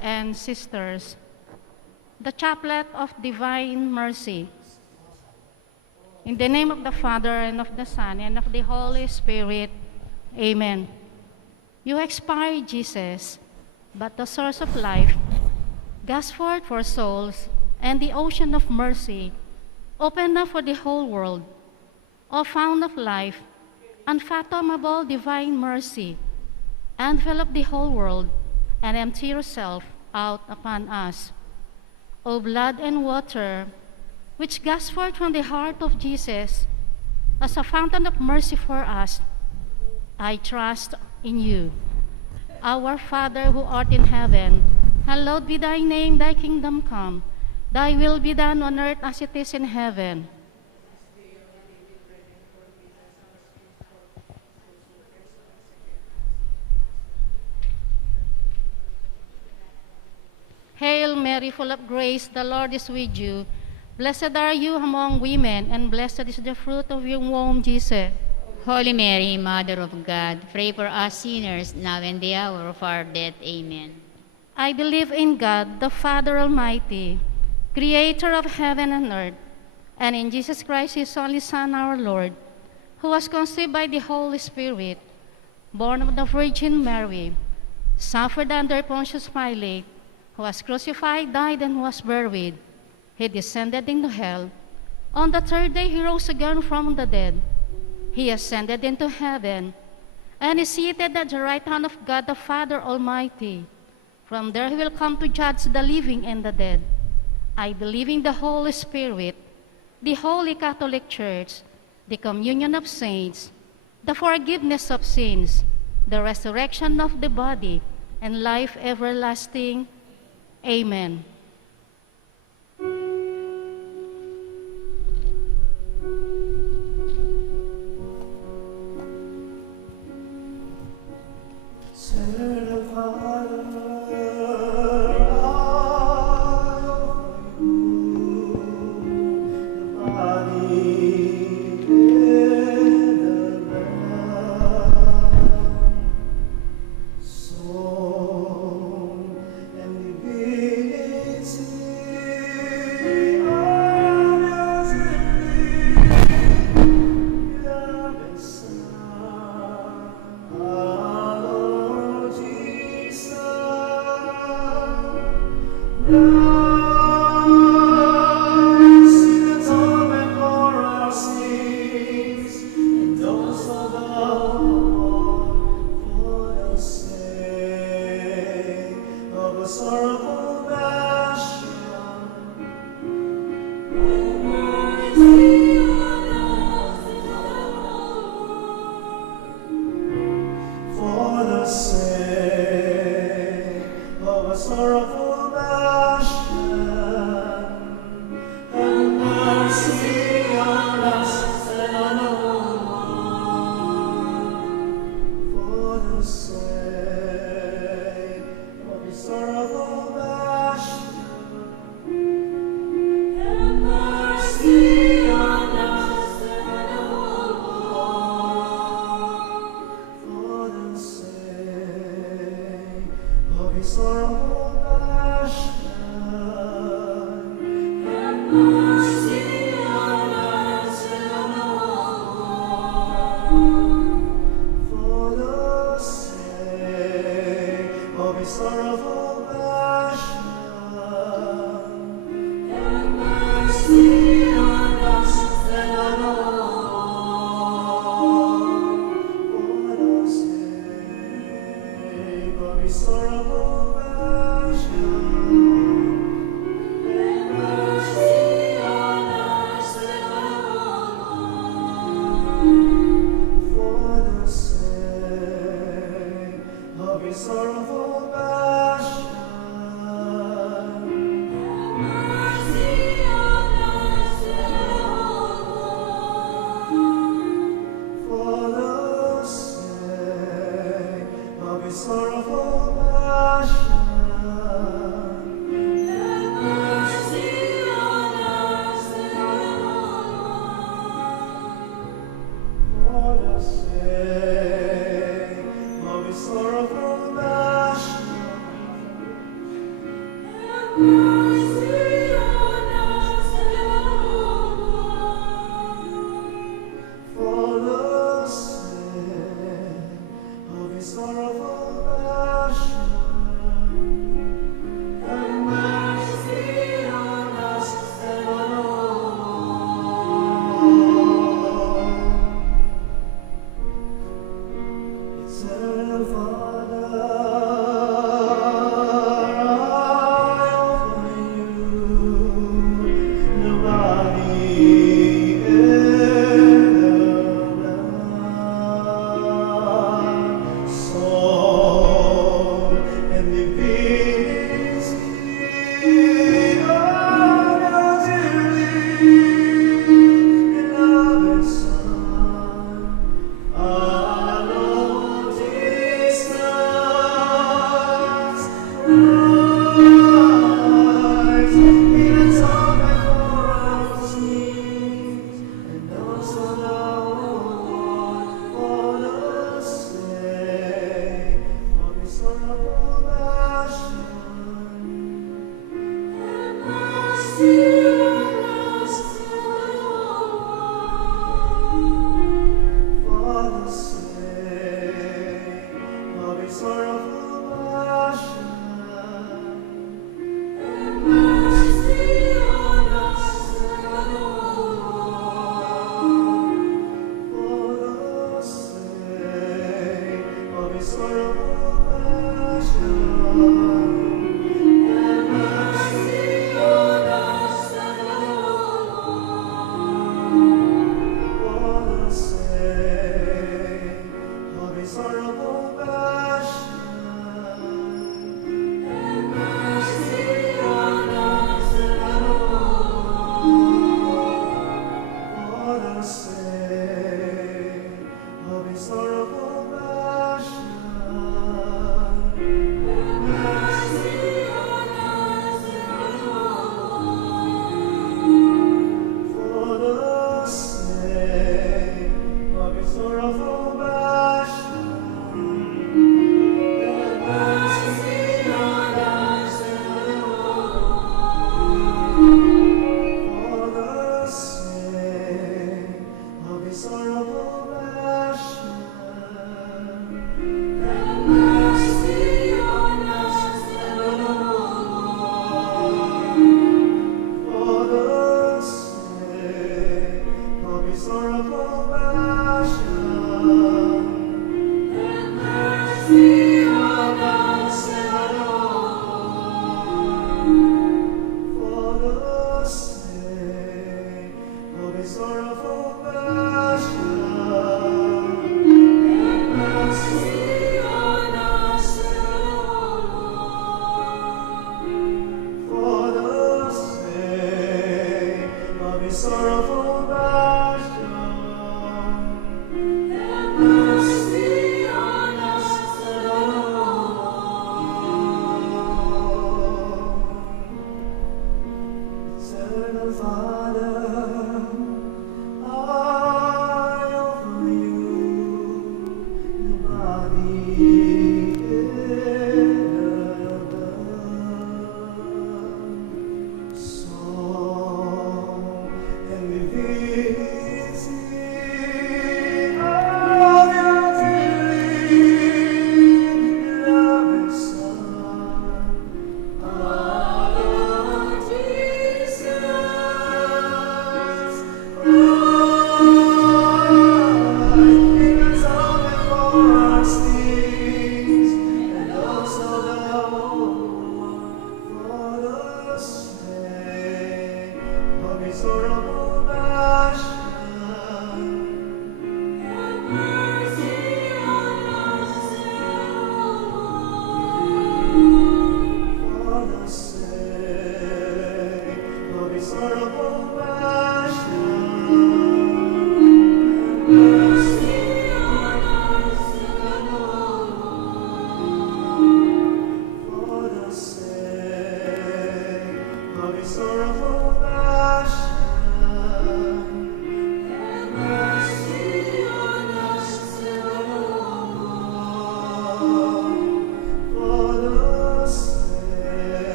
and sisters, the Chaplet of Divine Mercy. In the name of the Father, and of the Son, and of the Holy Spirit, Amen. You expired, Jesus, but the source of life, Gosford for souls, and the ocean of mercy, open up for the whole world. O fount of life, unfathomable divine mercy, envelop the whole world and empty yourself out upon us. O blood and water, which gush forth from the heart of Jesus as a fountain of mercy for us, I trust in you. Our Father who art in heaven, hallowed be thy name, thy kingdom come. Thy will be done on earth as it is in heaven. Hail Mary, full of grace, the Lord is with you. Blessed are you among women, and blessed is the fruit of your womb, Jesus. Holy Mary, Mother of God, pray for us sinners, now and the hour of our death. Amen. I believe in God, the Father Almighty, creator of heaven and earth, and in Jesus Christ, his only Son, our Lord, who was conceived by the Holy Spirit, born of the Virgin Mary, suffered under Pontius Pilate, who was crucified, died, and was buried. He descended into hell. On the third day he rose again from the dead. He ascended into heaven, and is seated at the right hand of God the Father Almighty. From there he will come to judge the living and the dead. I believe in the Holy Spirit, the Holy Catholic Church, the communion of saints, the forgiveness of sins, the resurrection of the body, and life everlasting. Amen.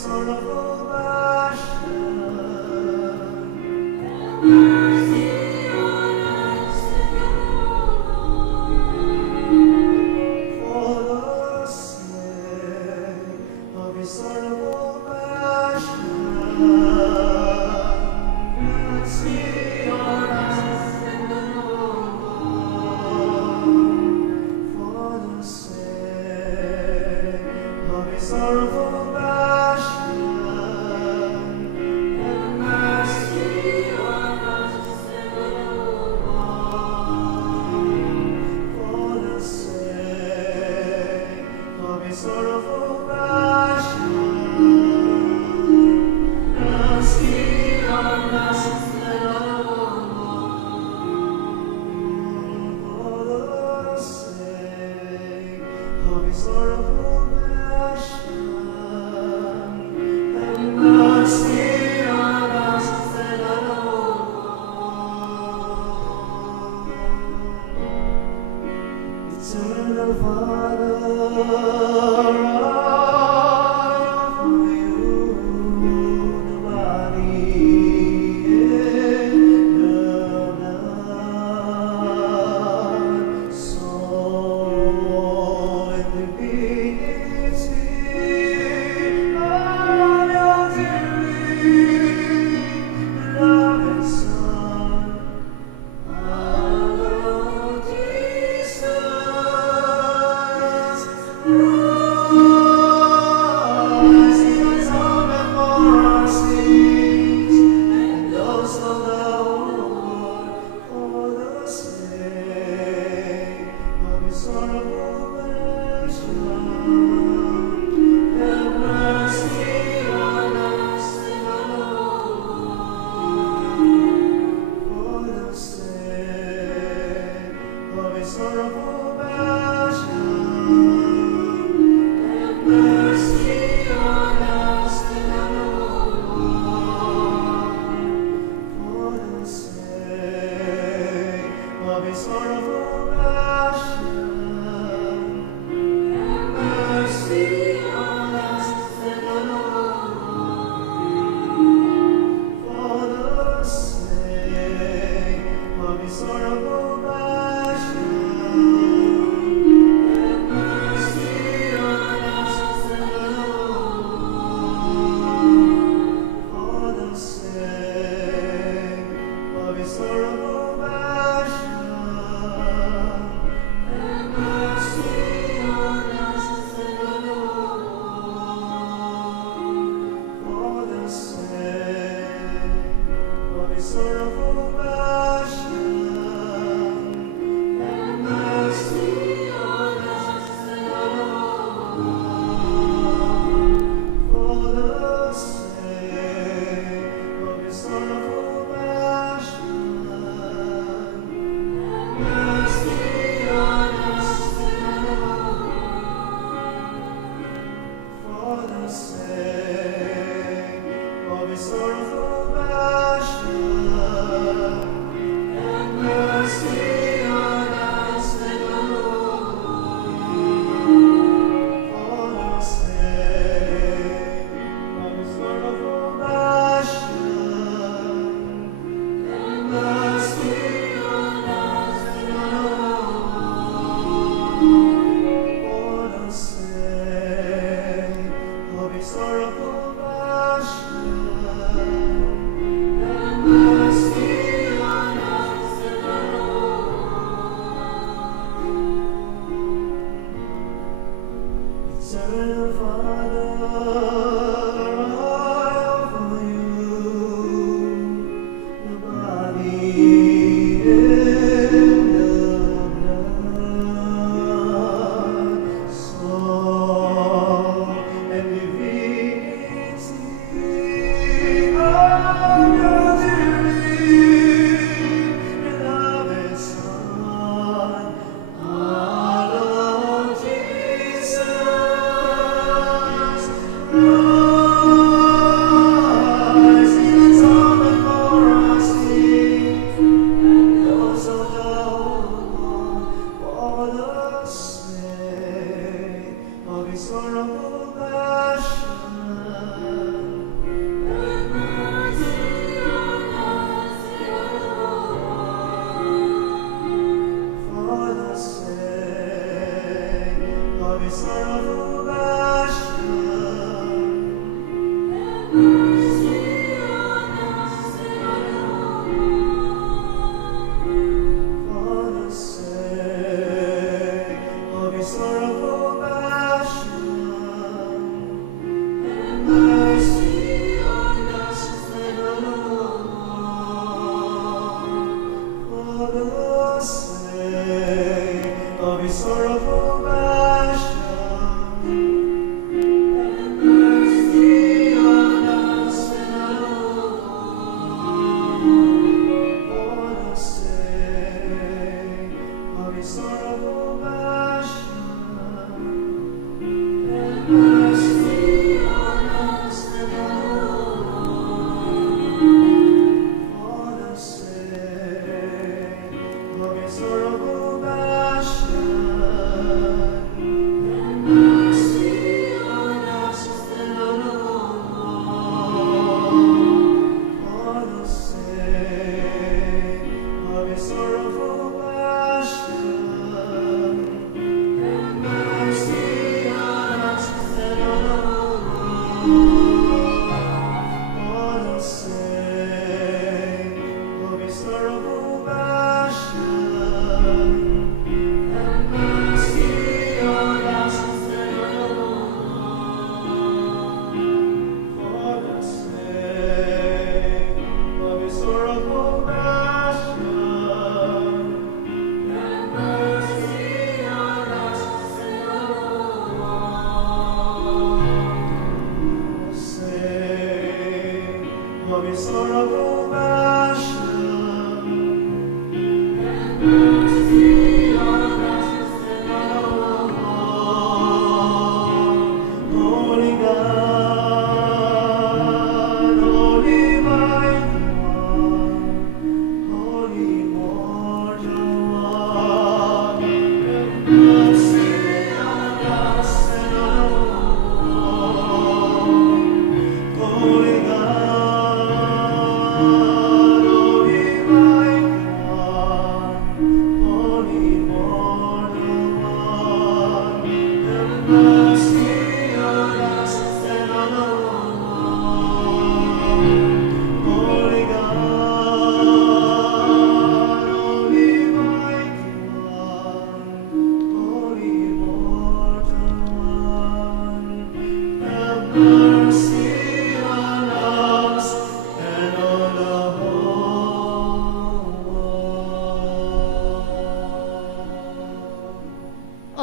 sorrowful passion. For the sake of his sorrowful passion, mercy on us. For the sake of his sorrowful passion, have mercy on us. For the sake of his sorrowful passion, mercy on us. For the sake of his sorrowful passion, have mercy on us. Eternal Father, I offer you the body and the blood, soul and divinity of your dearly beloved Son, our Lord Jesus, who has been atonement for our sins and those of the whole world. For the sake of his sorrowful passion, have mercy on us. For the sake of his sorrowful passion, have mercy on us. For the sake of his sorrowful passion, have mercy on us. For the sake of his sorrowful passion, have mercy on us. For the sake of his sorrowful passion, have mercy on us. For the sake of his sorrowful passion, have mercy on us. For the sake of his sorrowful passion, have mercy on us. For the sake of his sorrowful passion, have mercy on us. For the sake of his sorrowful passion, have mercy on us. For the sake of his sorrowful passion, have mercy on us. Eternal Father, I offer you the body and the blood, soul and divinity of your dearly beloved Son, our Lord Jesus, who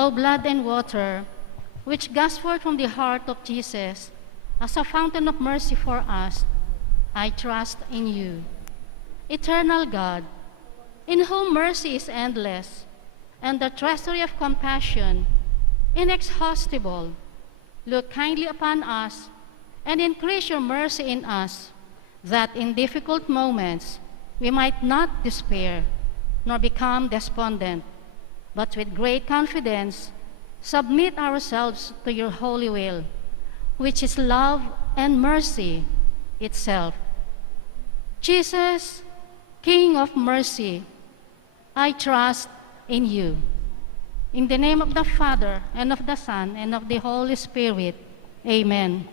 O blood and water, which gush forth from the heart of Jesus as a fountain of mercy for us, I trust in you. Eternal God, in whom mercy is endless, and the treasury of compassion inexhaustible, look kindly upon us and increase your mercy in us, that in difficult moments we might not despair nor become despondent, but with great confidence submit ourselves to your holy will, which is love and mercy itself. Jesus, King of mercy, I trust in you. In the name of the Father, and of the Son, and of the Holy Spirit, amen.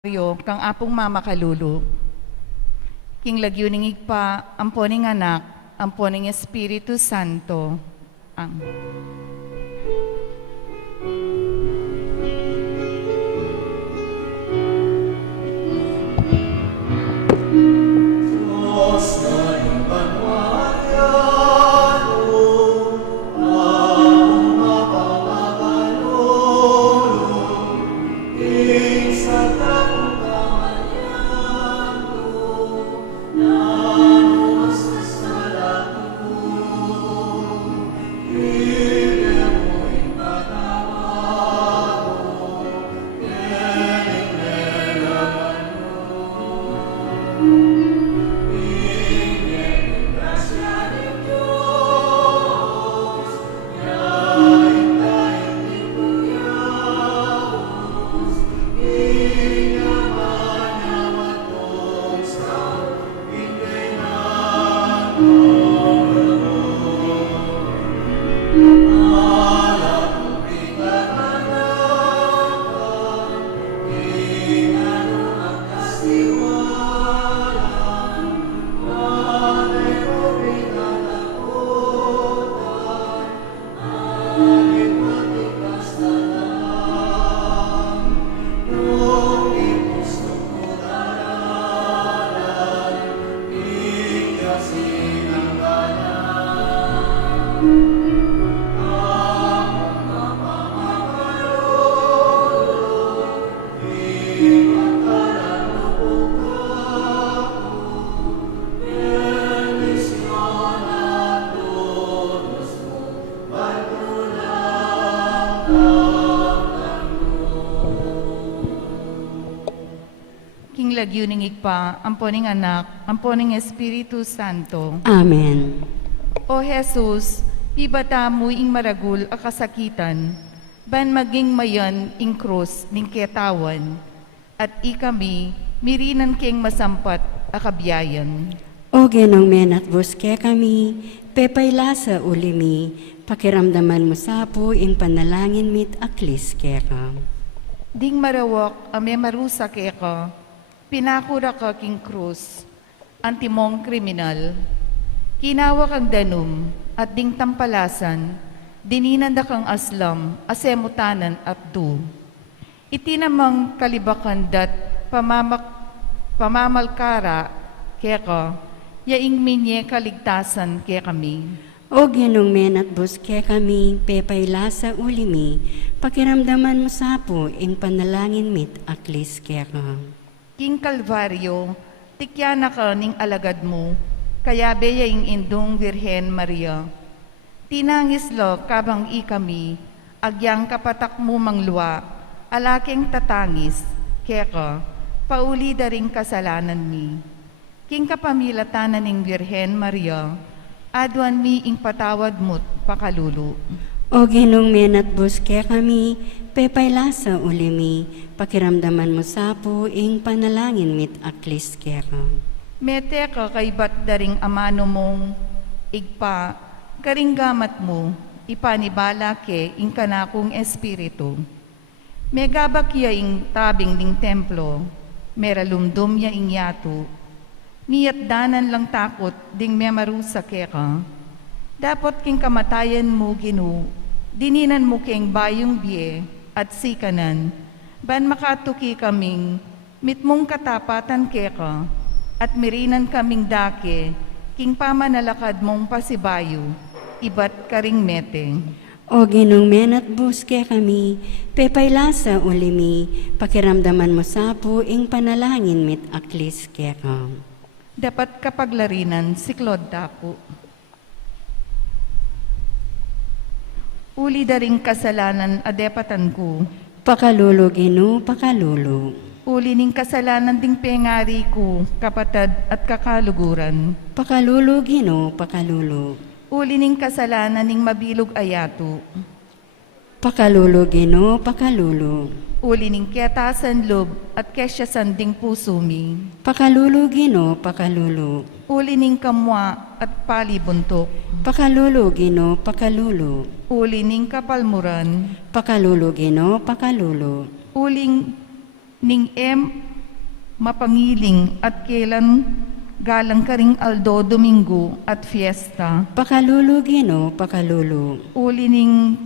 Kang apong mama kalulu. King lagyuning igpa, amponing anak, amponing Espiritu Santo. Ang. Amen. King lagyuning igpa, amponing anak, amponing Espiritu Santo. Amen. O Jesus, pibata mo ing maragul a kasakitan, ban maging mayan ing krus ning ketawan, at ikami mirinan keng masampat a kabiyayan. O Ginong menat buske kami, pepaylasa ulimi, pakiramdaman mo sapo ing panalangin mit aklis keka. Ding marawak ame marusa keka, pinakura ka king krus, antimong kriminal. Kinawak ang danum at ding tampalasan, dininanda kang aslam, asemutanan abdu. Itinamang kalibakan dat pamamalkara keka, yaing minye kaligtasan ke kami. O Ginong menat buske kami, pepaylasa ulimi, pakiramdaman mo sapo ing panalangin mit aklis keka. King Kalbaryo, tikyana ka ning alagad mo, kaya beya ing indong Birhen Maria. Tinangis lo kabang ikami, agyang kapatak mo mangluwa, alaking tatangis, keka, pauli daring kasalanan mi. King kapamilatanan ning Birhen Maria, adwan mi ing patawad mo't pakalulu. O Ginong menat buske kami, pepaylasa ulimi, pakiramdaman mo sapo ing panalangin mit aklis keka. Mete ka kay bat daring amano mong igpa, karing gamat mo, ipanibala ke ing kanakong espiritu. Megabak ya ing tabing ding templo, meralumdum ya ing yato, miyat danan lang takot ding memarusa keka. Dapat king kamatayan mo ginu, dininan mo king bayong biye at sikanan, ban makatuki kaming mitmong katapatan keka, at mirinan kaming dake, king pamanalakad mong pasibayo, ibat karing mete. O Ginong menat buske kami, pepaylasa ulimi, pakiramdaman mo sapo ing panalangin mit aklis keka. Dapat kapaglarinan si Claude Dapo. Uli daring kasalanan adepatan ko, Pakalulo Gino, pakalulo. uli ning kasalanan ding pengari ko, kapatad at kakaluguran. Pakalulo Gino, pakalulo. Uli ning kasalanan ning mabilog ayato, Pakalulo Gino, pakalulo. uli ning kiatasan lob at kesyasan ding puso mi. Pakalulo Gino, pakalulo. Uli ning kamwa at palibuntok, Pakalulo Gino, pakalulo. uli ning kapalmuran, Pakalulo Gino, pakalulo. uling ning mapangiling at kailan galang karing Aldo Domingo at fiesta. Pakalulo Gino, pakalulo. Uli ning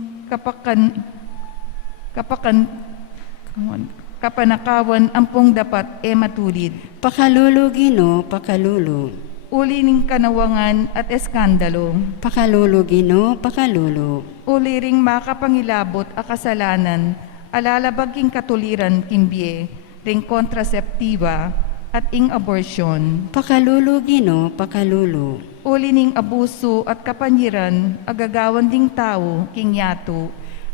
kapanakawan ampong dapat matulid. Pakalulo Gino, pakalulo. Uli ning kanawangan at eskandalo. Pakalulo Gino, pakalulo. Uli ring makapangilabot a kasalanan, alalabaging katuliran kimbye, ring kontraseptiva at ing abortion. Pakalulo Gino, pakalulo. Uli ning abuso at kapanyiran, agagawan ding tao, king yato,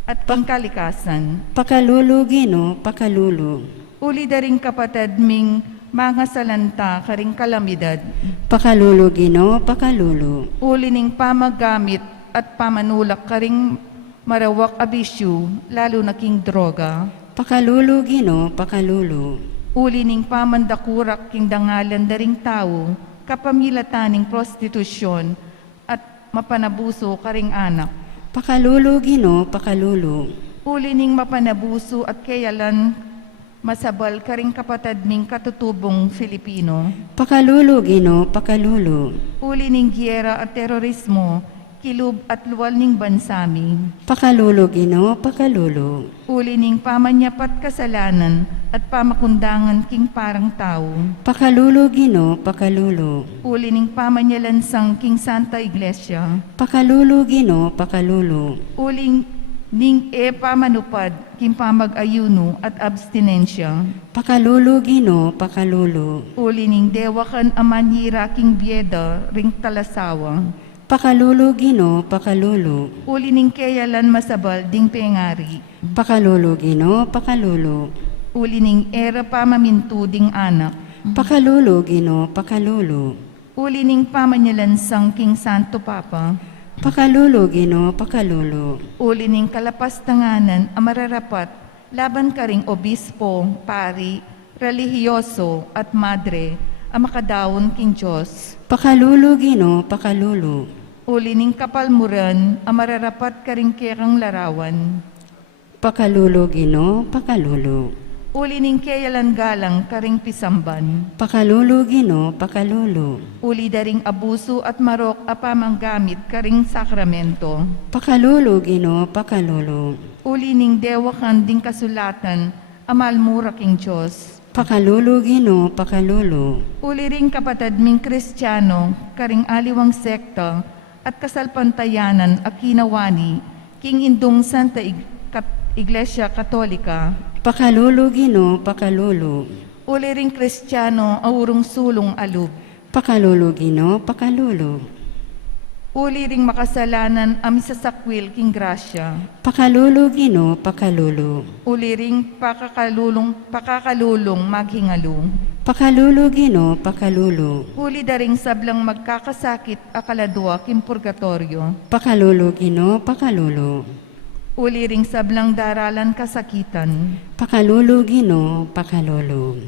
at pangkalikasan. Pakalulo Gino, pakalulo. Uli daring kapatid ming mga salanta karing kalamidad. Pakalulo Gino, pakalulo. Uli ning pamagamit at pamanulak karing marawak abisyu, lalo na king droga. Pakalulo Gino, pakalulo. Uli ning pamandakurak king dangalan daring tao, kapamilataning prostitusyon at mapanabuso karing anak. Pakalulo Gino, pakalulo. Uli ning mapanabuso at kayalan masabal karing kapatid ming katutubong Filipino. Pakalulo Gino, pakalulo. Uli ning giyera at terorismo, kilub at luwal ning bansami. Pakalulo Gino, pakalulo. Uli ning pamanyapat kasalanan at pamakundangan king parang tao. Pakalulo Gino, pakalulo. Uli ning pamanyalansang king Santa Iglesia. Pakalulo Gino, pakalulo. Uli ning pamanupad king pamag-ayuno at abstinensya. Pakalulo Gino, pakalulo. Uli ning dewakan amanira king bieda ring talasawa. Pakalulo Gino, pakalulo. Uli ning kayalan masabal ding pengari. Pakalulo Gino, pakalulo. uli ning era pamamintuding anak, Pakalulo, Ginoo, pakalulo. uli ning pamanyalansang King Santo Papa, Pakalulo, Ginoo, pakalulo. uli ning kalapastanganan ang mararapat laban karing obispo, pari, relihiyoso at madre ang makadawon king Diyos. Pakalulo, Ginoo, pakalulo. Uli ning kapalmuran ang mararapat karing kerang larawan. Pakalulo, Ginoo, pakalulo. Uli ning kayalan galang karing pisamban. Pakalulo, Ginoo, pakalulo. Uli daring abuso at marok a pamanggamit karing sakramento. Pakalulo, Ginoo, pakalulo. Uli ning dewakan ding kasulatan amalmura king Diyos. Pakalulo, Ginoo, pakalulo. Uli ring kapatid ming Kristiyano karing aliwang sekta at kasalpantayanan a kinawani king indung Santa Iglesia Katolika. Pakalulo, Ginoo, pakalulo. Uli ring Kristiyano a urong sulong alub. Pakalulo, Ginoo, pakalulo. Uli ring makasalanan am sasakwil king grasya. Pakalulo, Ginoo, pakalulo. Uli ring pakakalulong maghingalo. Pakalulo, Ginoo, pakalulo. Uli daring sablang magkakasakit akaladwa king purgatorio. Pakalulo, Ginoo, pakalulo. Uli ring sablang daralan kasakitan. Pakalulo, Ginoo, pakalulo.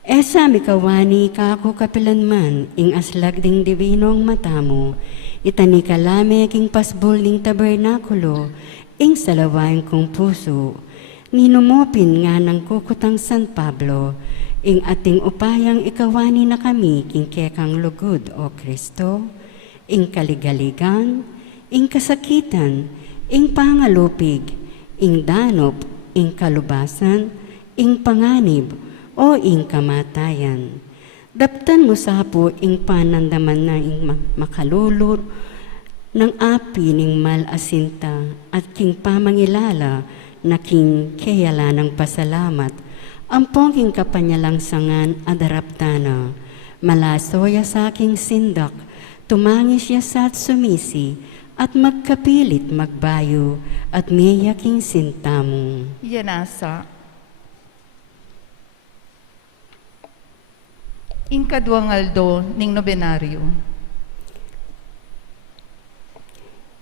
Esa mikawani ka ako kapilanman, ing aslag ding divinong matamo, itani kalame king pasbol ning tabernakulo, ing salawain kong puso, ninumopin nga ng kukutang San Pablo, ing ating upayang ikawani na kami king kekang lugod o Kristo, ing kaligaligan, ing kasakitan, ing pangalupig, ing danop, ing kalubasan, ing panganib, o ing kamatayan. Daptan mo sapo ing panandaman na ing makalulot ng api ning malasinta at king pamangilala na king kayala ng pasalamat. Ampong king kapanyalangsangan adaraptana. Malasoya sa aking sindak, tumangis siya sa sumisi at magkapilit magbayo at miyaking sintamo. Yanasa. Ing kadwangaldo ning nobenaryo.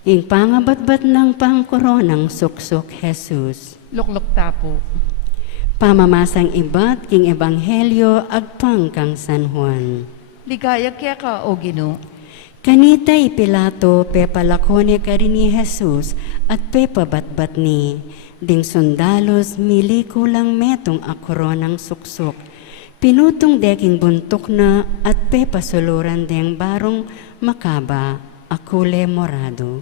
Ing pangabatbat ng pangkoronang suksok Jesus. Luklok tapo. Pamamasang ibat king ebanghelyo agpang kang San Juan. Ligaya kaya ka o Ginoo. Kanita Pilato pepalakone ka rin ni Jesus at pepabatbat ni. Ding sundalos miliko lang metong akoronang suksok. Pinutong deking buntok na at pepasuluran deng barong makaba, akule morado.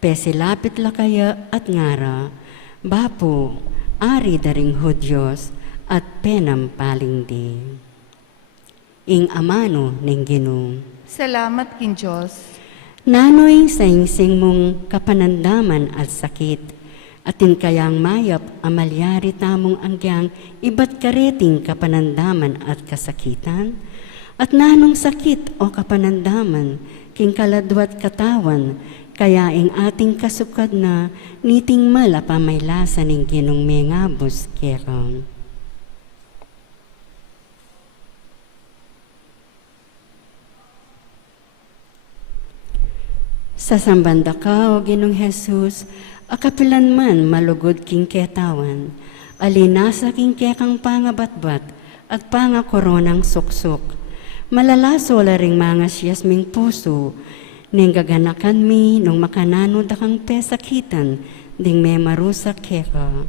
Pesilapit lakaya at ngara, bapo, ari daring Hudyos at penampaling di. Ing amano ning Ginoo. Salamat king Diyos. Nanoy sa ingsing mong kapanandaman at sakit, atin kayang mayap amalyari tamong anggyang iba't kareting kapanandaman at kasakitan, at nanong sakit o kapanandaman, king kaladwat katawan, kaya ing ating kasukad na niting malapamaylasan ning Ginong mengabos kerong. Sa sambanda ka, o Ginong Jesus, akapilan man malugod king ketawan, alinasa king kekang pangabatbat at pangakoronang suksok. Malalaso la ring mga siyas ming puso, ning gaganakan mi nung makanano dakang pesakitan, ding may marusa keka.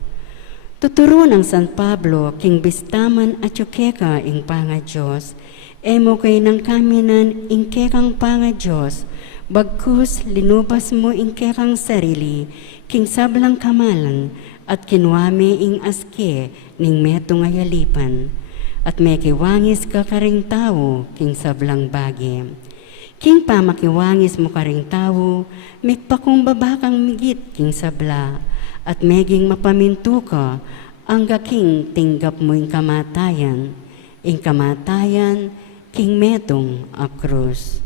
Tuturo ng San Pablo, king bistaman at yukeka ing panga Diyos, emo kay nang kaminan ing kekang panga Diyos, bagkus linubas mo ing kekang sarili, king sablang kamalan, at kinwami ing aske, ning meto ngayalipan, at may kiwangis ka karing tao, king sablang bagi. King pamakiwangis mo karing tao, mikpakong babakang migit, king sabla, at meging mapaminto ka, ang gaking tinggap mo ing kamatayan, king metong a krus.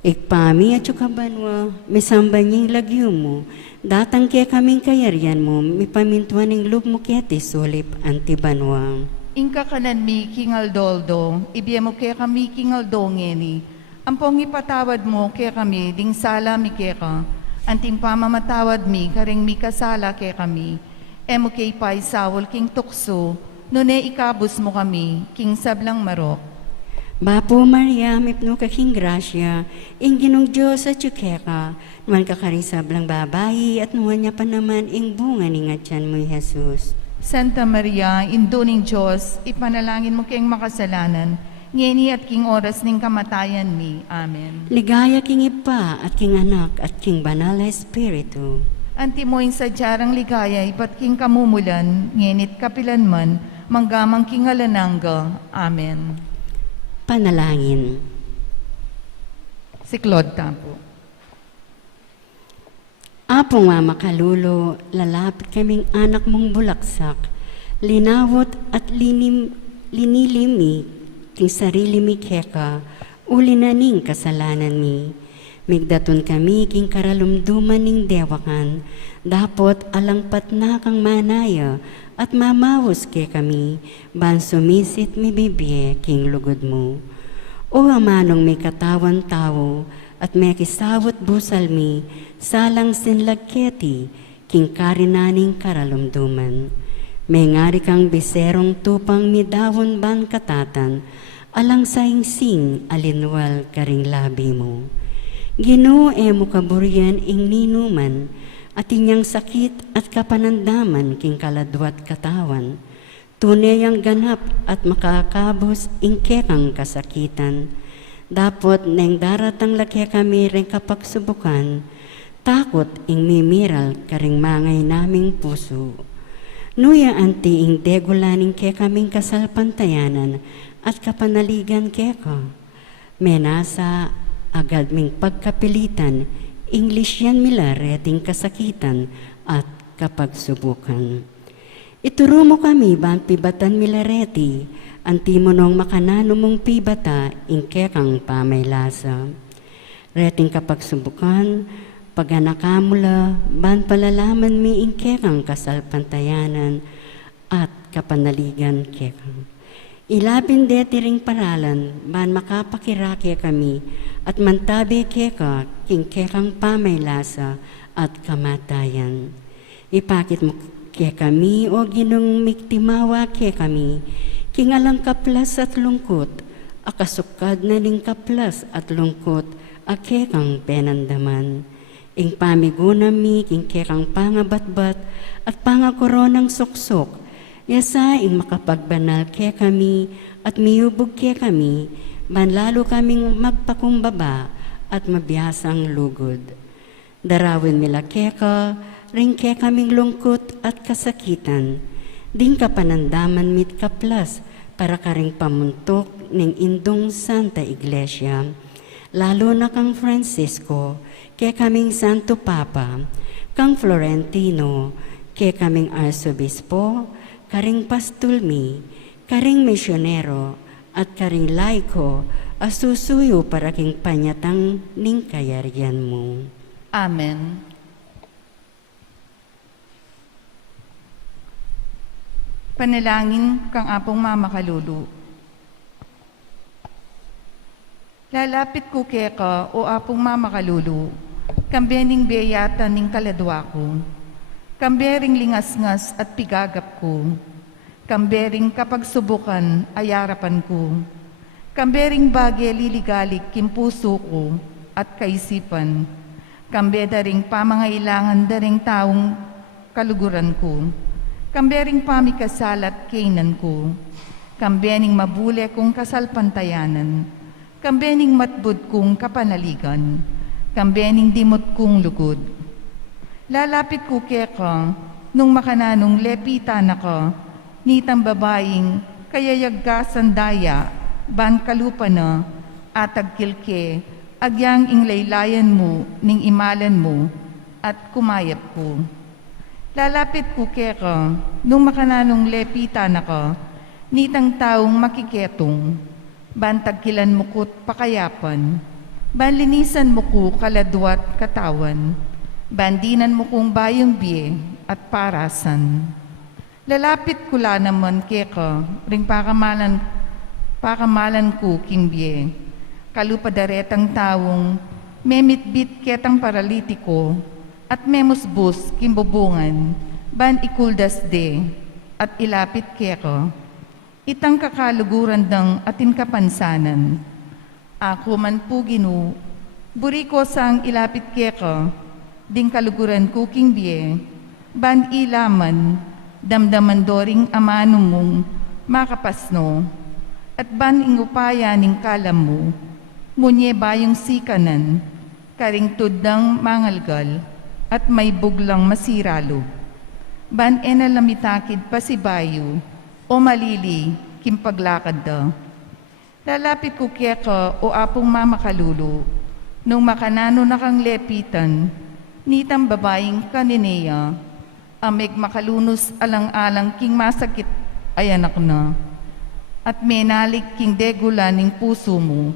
Ikpami at banwa, misambanying lagyo mo, datang kaya kaming kayarian mo, mipamintuan ng lub mo kaya tisulip antibanwa. Ingka kanan mi kingal doldo, ibiya mo kaya kami kingal dongeni. Ampong ipatawad mo kaya kami, ding sala mi kaya ka. Anting pamamatawad mi, karing mi kasala kaya kami. Emo kay pay sawol king tukso, nune ikabus mo kami, king sablang marok. Bapo Maria, mipno ka king grasya, ing ginong Diyos at yukeka, naman kakarisablang babayi at nuwan niya pa naman ing bunga ni ngatyan mo, Jesus. Santa Maria, indo ning Diyos, ipanalangin mo kayong makasalanan, ngeni at king oras ning kamatayan mi. Amen. Ligaya king ipa at king anak at king banal na espiritu. Anti mo sa jarang ligaya, ipat king kamumulan, ngenit kapilan man, manggamang king alananga. Amen. Panalangin. Si Claude Tampo. Apong Mama Kalulo, lalapit kaming anak mong bulaksak, linawot at linilimi king sarili mi keka, uli na ning kasalanan mi. Migdaton kami king karalumduman ning dewakan, dapot alangpat na kang manaya, at mamawos ke kami, ban sumisit mi bibye king lugod mo. O amanong may katawan tao, at may kisawat busal mi, salang sinlagketi, king karinaning karalumduman. May ngari kang biserong tupang midawon ban katatan, alang saing sing alinwal karing labi mo. Ginoo mo kaburian ing ninuman, at inyang sakit at kapanandaman king kaladwat katawan. Tunay ang ganap at makakabos ing kekang kasakitan. Dapot neng daratang laki kami rin kapagsubukan, takot ing mimiral karing mangay naming puso. Nuya anti ing degulaning ke kaming kasalpantayanan at kapanaligan keka. Menasa agad ming pagkapilitan, English yan mila reting kasakitan at kapagsubukan. Ituro mo kami bang pibatan mila reti, anti mo nung makanano mong pibata ingkekang pamaylasa. Reting kapagsubukan, paganakamula, ban palalaman mi ingkekang kasalpantayanan at kapanaligan kekang. Ilabin deti ring paralan, ban makapakirake kami, at mantabi keka, king kekang pamaylasa at kamatayan. Ipakit mo ke kami o ginong miktimawa ke kami, king alang kaplas at lungkot, akasukad na ning kaplas at lungkot, akekang penandaman. Ing pamiguna mi, king kekang pangabatbat, at pangakoronang suksok, yasa ing makapagbanal ke kami at miyubog ke kami, manlalo kaming magpakumbaba at mabiyasang lugod. Darawin nila keka, ring ke kaming lungkot at kasakitan, ding kapanandaman mit kaplas para karing pamuntok ning indong Santa Iglesia, lalo na kang Francisco, ke kaming Santo Papa, kang Florentino, ke kaming Arsobispo, karing pastulmi, karing misyonero, at karing laiko, asusuyo para king panyatang ning kayarian mo. Amen. Panalangin kang apong Mama Kalulu. Lalapit ko keka o apong Mama Kalulu, kambening biyayata ning kaladwa ko. Kambering lingas-ngas at pigagap ko. Kambering kapag subukan, ayarapan ko. Kambering bagay liligalik kimpuso ko at kaisipan. Kambe daring pamangailangan daring taong kaluguran ko. Kambering pamikasalat kainan ko. Kambening mabule kong kasalpantayanan. Kambening matbud kong kapanaligan. Kambening dimot kong lugod. Lalapit ko keka, nung makananong lepita na ka, nitang babaeng kayayagkasan daya, ban kalupa na, atag kilke, agyang inglaylayan mo, ning imalan mo, at kumayap ko. Lalapit ko keka, nung makananong lepita na ka, nitang taong makiketong, ban tagkilan mukot pakayapan, Banlinisan mo ko kaladwat katawan, bandinan mo kong bayong biye at parasan. Lalapit ko la naman keka, ring pakamalan ko king biye. Kalupadaretang tawong, memitbit ketang paralitiko, at memusbus kimbubungan, ban ikuldas de, at ilapit keka. Itang kakaluguran ng atin kapansanan. Ako man po ginu, buri ko sang ilapit keka, ding kaluguran ko king biye, ban ilaman, damdaman doring amano mong makapasno, at ban ingupaya ning kalam mo, munye bayong sikanan, karing tudang mangalgal, at may buglang masiralo. Ban enalamitakid pa si bayo, o malili, kimpaglakad da. Lalapit ko keka o apong mamakalulo, nung makanano na kang lepitan, nitang babaeng kanineya, amig makalunos alang-alang king masakit ay anak na, at menalik king degula ning puso mo,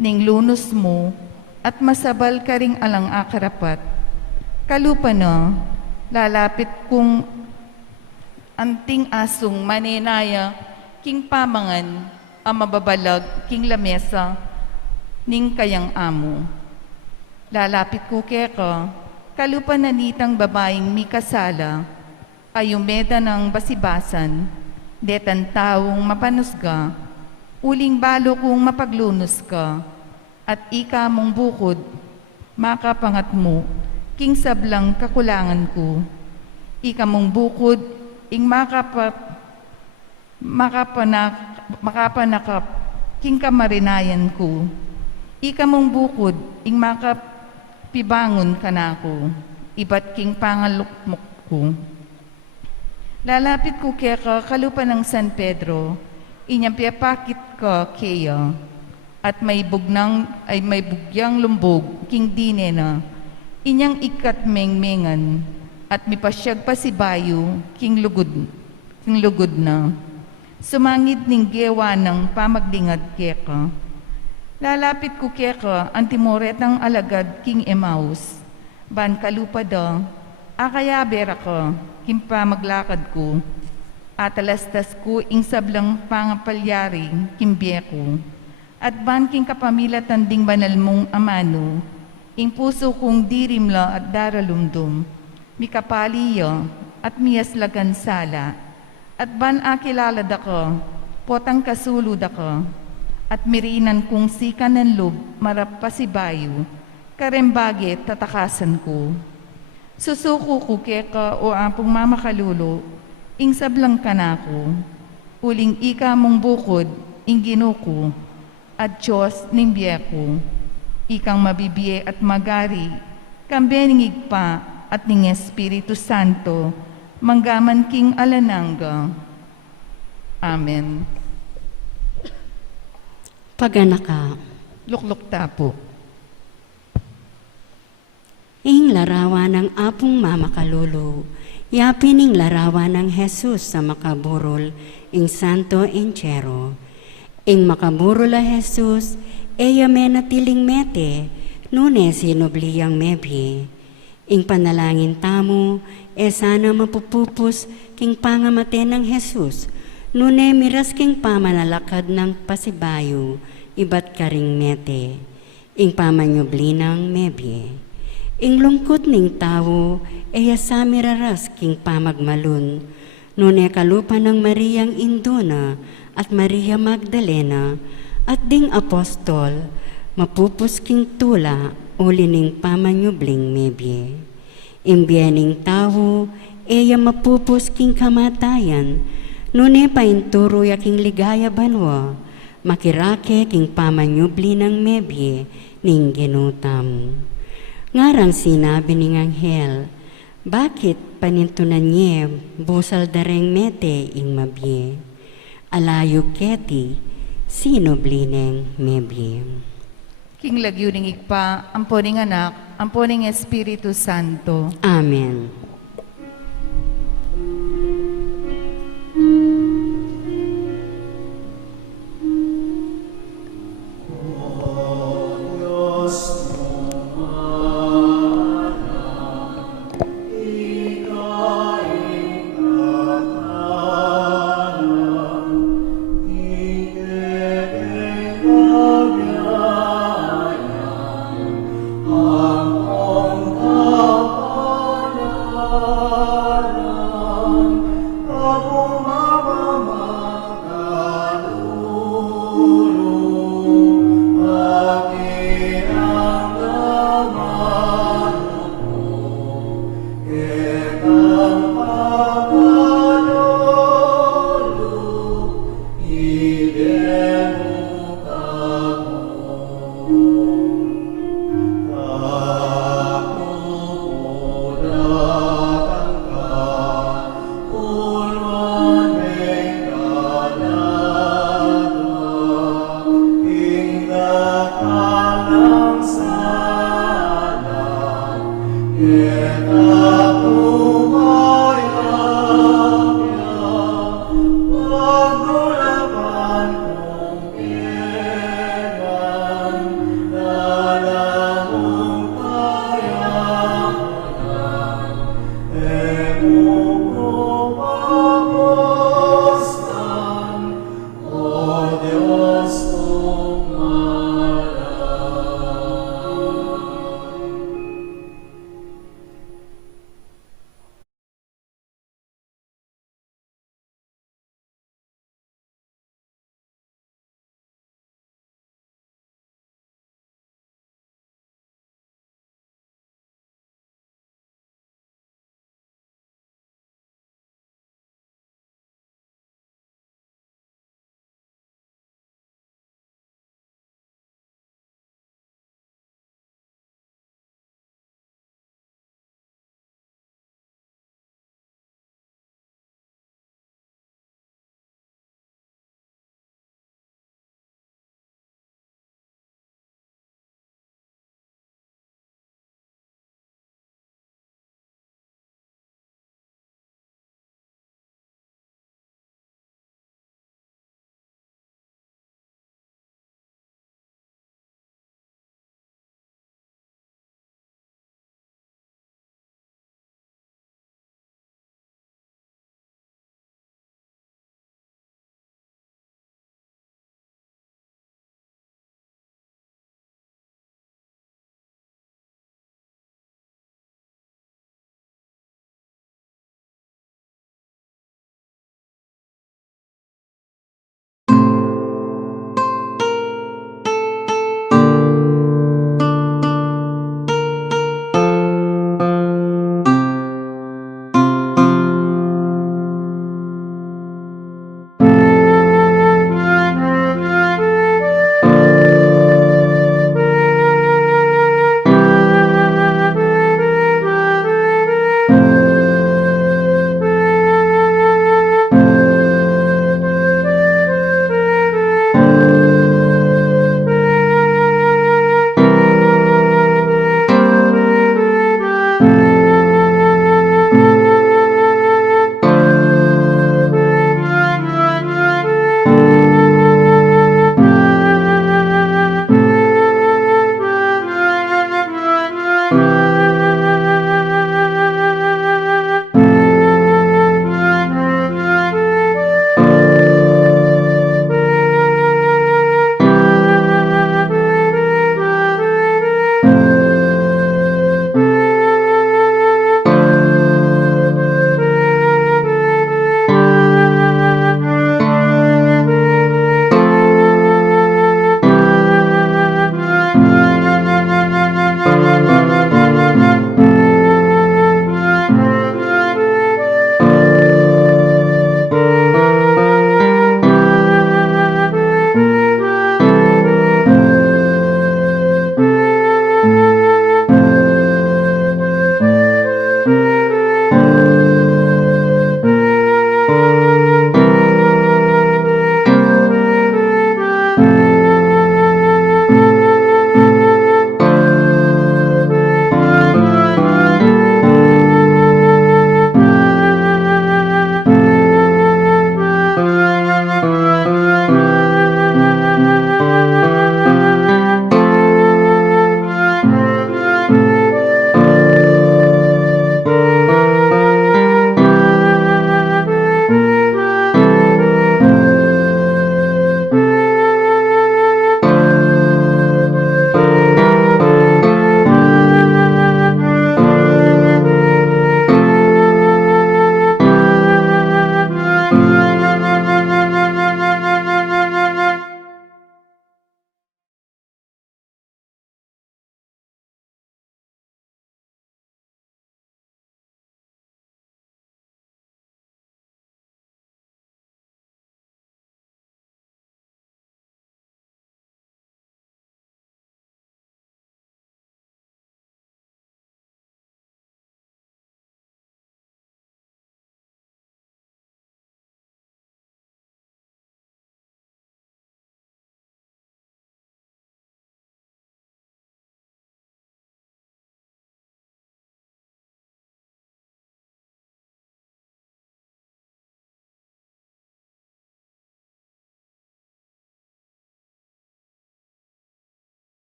ning lunos mo, at masabal ka ring alang akarapat. Kalupa na, lalapit kung anting asong manenaya, king pamangan, ang mababalag, king lamesa, ning kayang amo. Lalapit ko keka, kalupa na nitang babaeng mikasala, ayumeda ng basibasan, detan taong mapanusga, uling balo kong mapaglunos ka, at ika mong bukod, makapangat mo, king sablang kakulangan ko. Ika mong bukod, ing makapanakap, king kamarinayan ko. Ika mong bukod, ing makapibangon ka na ko, iba't king pangalukmok ko. Lalapit ko kaya kalupa ng San Pedro, inyang piyapakit ka kaya, at may bugyang lumbog, king dine na, inyang ikat mengmengan, at mipasyag pa si bayo, king lugod na. Sumangid ning gewa ng pamagdingad keka. Lalapit ko keka, antimoretang alagad king Emmaus, ban kalupa da, akaya bera ka, king pamaglakad ko, atalastas ko ing sablang pangapalyari, king biyeko, at ban king kapamilatan ding banal mong amano, ing puso kong dirimla at daralumdum, mikapaliya at miyaslagan sala, at ban akilala da ka, potang kasulud ka, at mirinan kong sikan ng lub, marap pa si bayo, karembage tatakasan ko. Susuko ko keka o apong mamakalulo, ing sablang kanako, uling ika mong bukod, ing ginuko, at Diyos ning biyeko, ikang mabibiye at magari, kambeningig pa at ning Espiritu Santo, manggaman king alananga. Amen. Paganaka, Lukluk tapo. ing larawan ng apong mamakalulo, yapin ing larawan ng Jesus sa makaburol, ing Santo Enchero. Ing makaburol a Jesus, eya menatiling mete, nune sinubliyang mebi. Ing panalangin tamo, sana mapupupos king pangamate ng Jesus, nune miras king pamanalakad ng pasibayo, ibat karing mete. Ing pamanyubli ng mebi. Ing lungkot ning tao, sa miraras king pamagmalun, nune kalupa ng Mariang Induna at Maria Magdalena, at ding apostol, mapupus king tula, uli ning pamanyubling mebye. Imbiyaning tao, mapupus king kamatayan, nune painturo yaking ligaya banwa, makirake king pamanyubli ng mebye, ning ginutam. Ngarang sinabi ning anghel, bakit panintunan niya busal dareng mete ing mabye? Alayo keti, sino blineng mebye? King lagyuning igpa, amponing anak, amponing Espiritu Santo. Amen.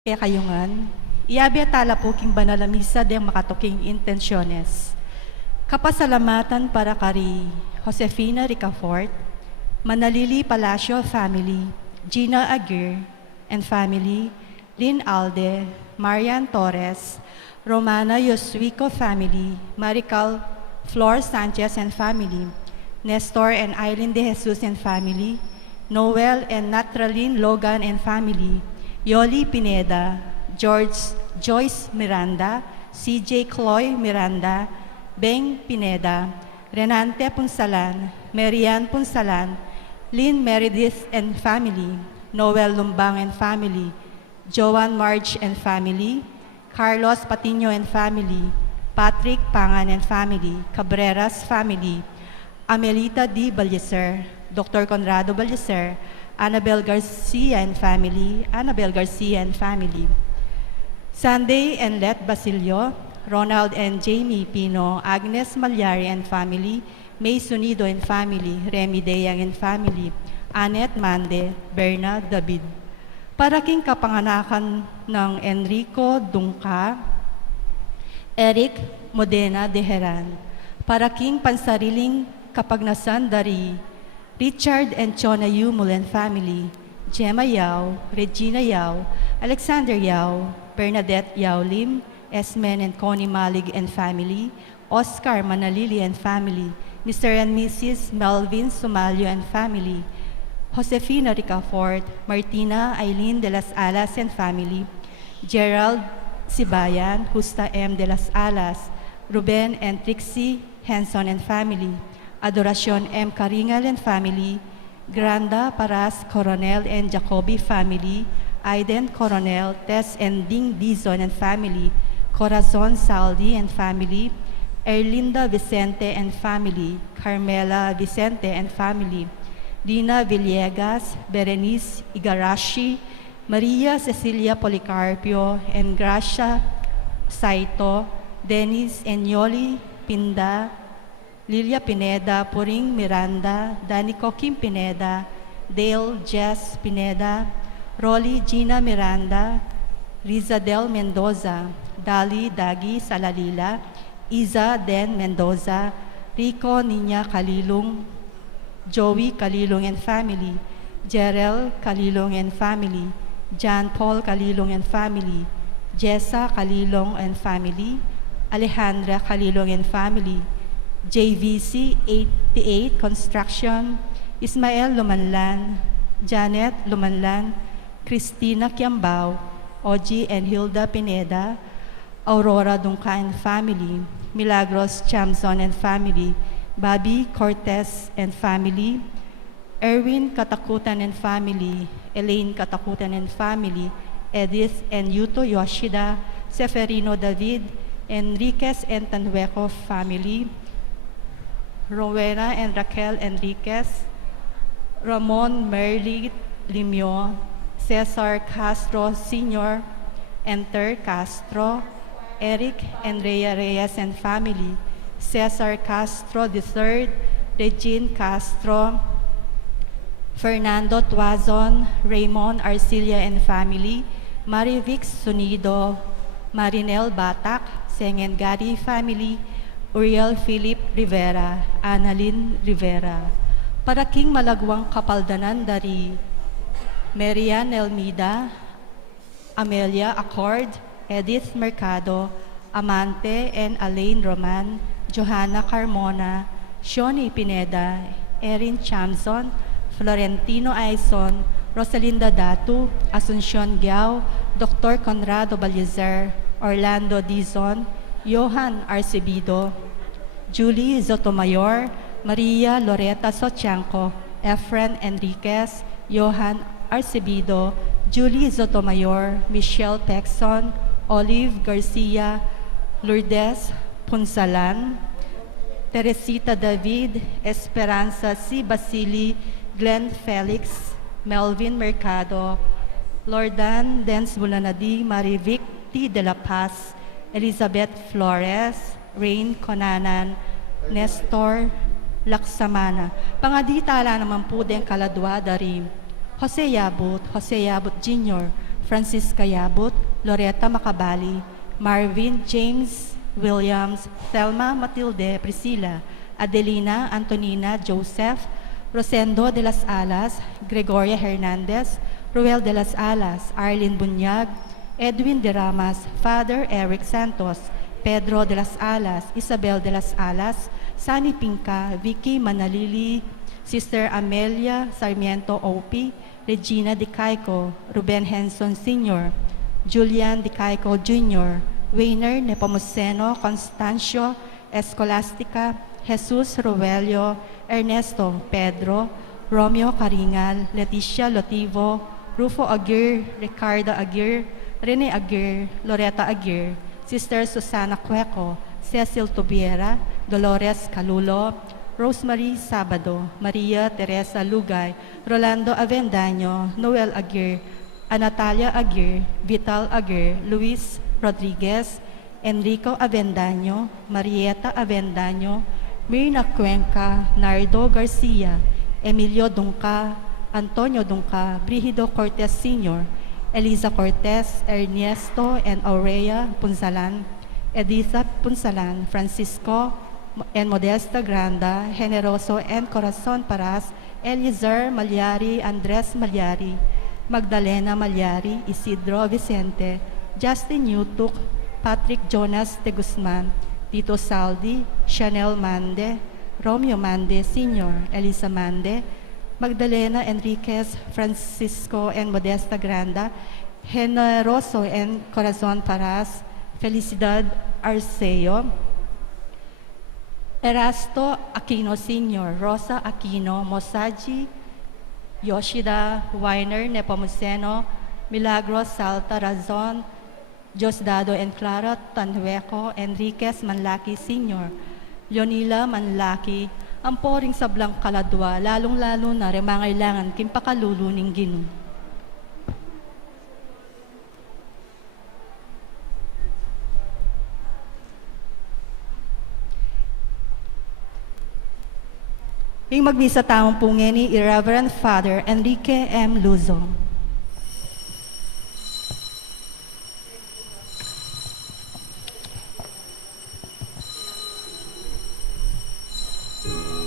Kaya kayungan, iabi at tala po king banalamisa de makatuking intensyones. Kapasalamatan para kari Josefina Ricafort, Manalili Palacio family, Gina Aguirre and family, Lynn Alde, Marian Torres, Romana Yosuico family, Marical Flor Sanchez and family, Nestor and Eileen de Jesus and family, Noel and Natraline Logan and family, Yoli Pineda, Joyce Miranda, CJ Cloy Miranda, Beng Pineda, Renante Punsalan, Marian Punsalan, Lynn Meredith and family, Noel Lumbang and family, Joan Marge and family, Carlos Patino and family, Patrick Pangan and family, Cabreras family, Amelita D. Ballecer, Dr. Conrado Ballecer, Annabel Garcia and family, Sunday and Let Basilio, Ronald and Jamie Pino, Agnes Malyari and family, May Sunido and family, Remy Deyang and family, Annette Mande, Berna David. Para king kapanganakan ng Enrico Dungka, Eric Modena de Heran. Para king pansariling kapagnasan dari Richard and Chona Yumul and family, Gemma Yao, Regina Yao, Alexander Yao, Bernadette Yao Lim, Esmen and Connie Malig and family, Oscar Manalili and family, Mr. and Mrs. Melvin Somalio and family, Josefina Ricafort, Martina Eileen de las Alas and family, Gerald Sibayan, Justa M. de las Alas, Ruben and Trixie Henson and family, Adoracion M. Caringal and family, Granda Paras Coronel and Jacobi family, Aiden Coronel, Tess and Ding Dizon and family, Corazon Saldi and family, Erlinda Vicente and family, Carmela Vicente and family, Dina Villegas, Berenice Igarashi, Maria Cecilia Policarpio and Gracia Saito, Dennis Enyoli Pinda, Lilia Pineda, Puring Miranda, Danico Kim Pineda, Dale Jess Pineda, Rolly Gina Miranda, Riza Del Mendoza, Dali Dagi Salalila, Iza Den Mendoza, Rico Nina Kalilong, Joey Kalilong and family, Jerel Kalilong and family, John Paul Kalilong and family, Jessa Kalilong and family, Alejandra Kalilong and family, JVC 88 Construction, Ismael Lumanlan, Janet Lumanlan, Christina Kiambao, Oji and Hilda Pineda, Aurora Dungka and family, Milagros Chamson and family, Bobby Cortez and family, Erwin Katakutan and family, Elaine Katakutan and family, Edith and Yuto Yoshida, Seferino David, Enriquez and Tanhueco family, Rowena and Raquel Enriquez, Ramon Merli Limio, Cesar Castro Sr., Enter Castro, Eric and Rhea Reyes and family, Cesar Castro III, Regine Castro, Fernando Tuazon, Raymond Arcilia and family, Marivix Sunido, Marinel Batak, Sengengari family, Uriel Philip Rivera, Annalyn Rivera. Para king malagwang kapaldanan dari Marian Elmida, Amelia Accord, Edith Mercado, Amante and Alain Roman, Johanna Carmona, Shoni Pineda, Erin Chamson, Florentino Aison, Rosalinda Datu, Asuncion Giao, Dr. Conrado Ballecer, Orlando Dizon, Johan Arcebido, Julie Sotomayor, Maria Loreta Sochianco, Efren Enriquez, Johan Arcebido, Julie Sotomayor, Michelle Pexon, Olive Garcia, Lourdes Punsalan, Teresita David, Esperanza C. Basili, Glenn Felix, Melvin Mercado, Lordan Dens Bulanadi, Marivic T. De La Paz, Elizabeth Flores, Rain Conanan, Nestor Laksamana. Pangaditala naman po din kaladwa dari Jose Yabut Jr., Francisca Yabut, Loretta Macabali, Marvin James Williams, Thelma Matilde Priscilla, Adelina Antonina Joseph, Rosendo de las Alas, Gregoria Hernandez, Ruel de las Alas, Arlene Bunyag, Edwin de Ramas, Father Eric Santos, Pedro de las Alas, Isabel de las Alas, Sani Pinca, Vicky Manalili, Sister Amelia Sarmiento Opie, Regina Di Caico, Ruben Henson Sr., Julian Di Caico Jr., Weiner Nepomuceno Constancio, Escolastica, Jesus Rovelio, Ernesto Pedro, Romeo Caringal, Leticia Lotivo, Rufo Aguirre, Ricardo Aguirre, Rene Aguirre, Loretta Aguirre, Sister Susana Cueco, Cecil Tubiera, Dolores Calulo, Rosemary Sabado, Maria Teresa Lugay, Rolando Avendaño, Noel Aguirre, Anatalia Aguirre, Vital Aguirre, Luis Rodriguez, Enrico Avendaño, Marieta Avendaño, Mirna Cuenca, Nardo Garcia, Emilio Dunca, Antonio Dunca, Brigido Cortez Sr., Eliza Cortez, Ernesto and Aurea Punsalan, Editha Punsalan, Francisco and Modesta Granda, Generoso and Corazon Paras, Eliezer Malyari, Andres Malyari, Magdalena Malyari, Isidro Vicente, Justin Yutuk, Patrick Jonas de Guzman, Tito Saldi, Chanel Mande, Romeo Mande Sr., Elisa Mande, Magdalena Enriquez, Francisco and Modesta Granda, Generoso and Corazon Paras, Felicidad Arceo, Erasto Aquino Sr., Rosa Aquino, Mosaji, Yoshida, Weiner Nepomuceno, Milagros Salta Razon, Diosdado and Clara Tanhueco, Enriquez Manlaki Sr., Leonila Manlaki, ang poring sablang kaladwa, lalong-lalo na remangailangan kimpakaluluning Ginoo. Ing magbisa tamang pungeni, Irreverend Father Enrique M. Luzo. Amen.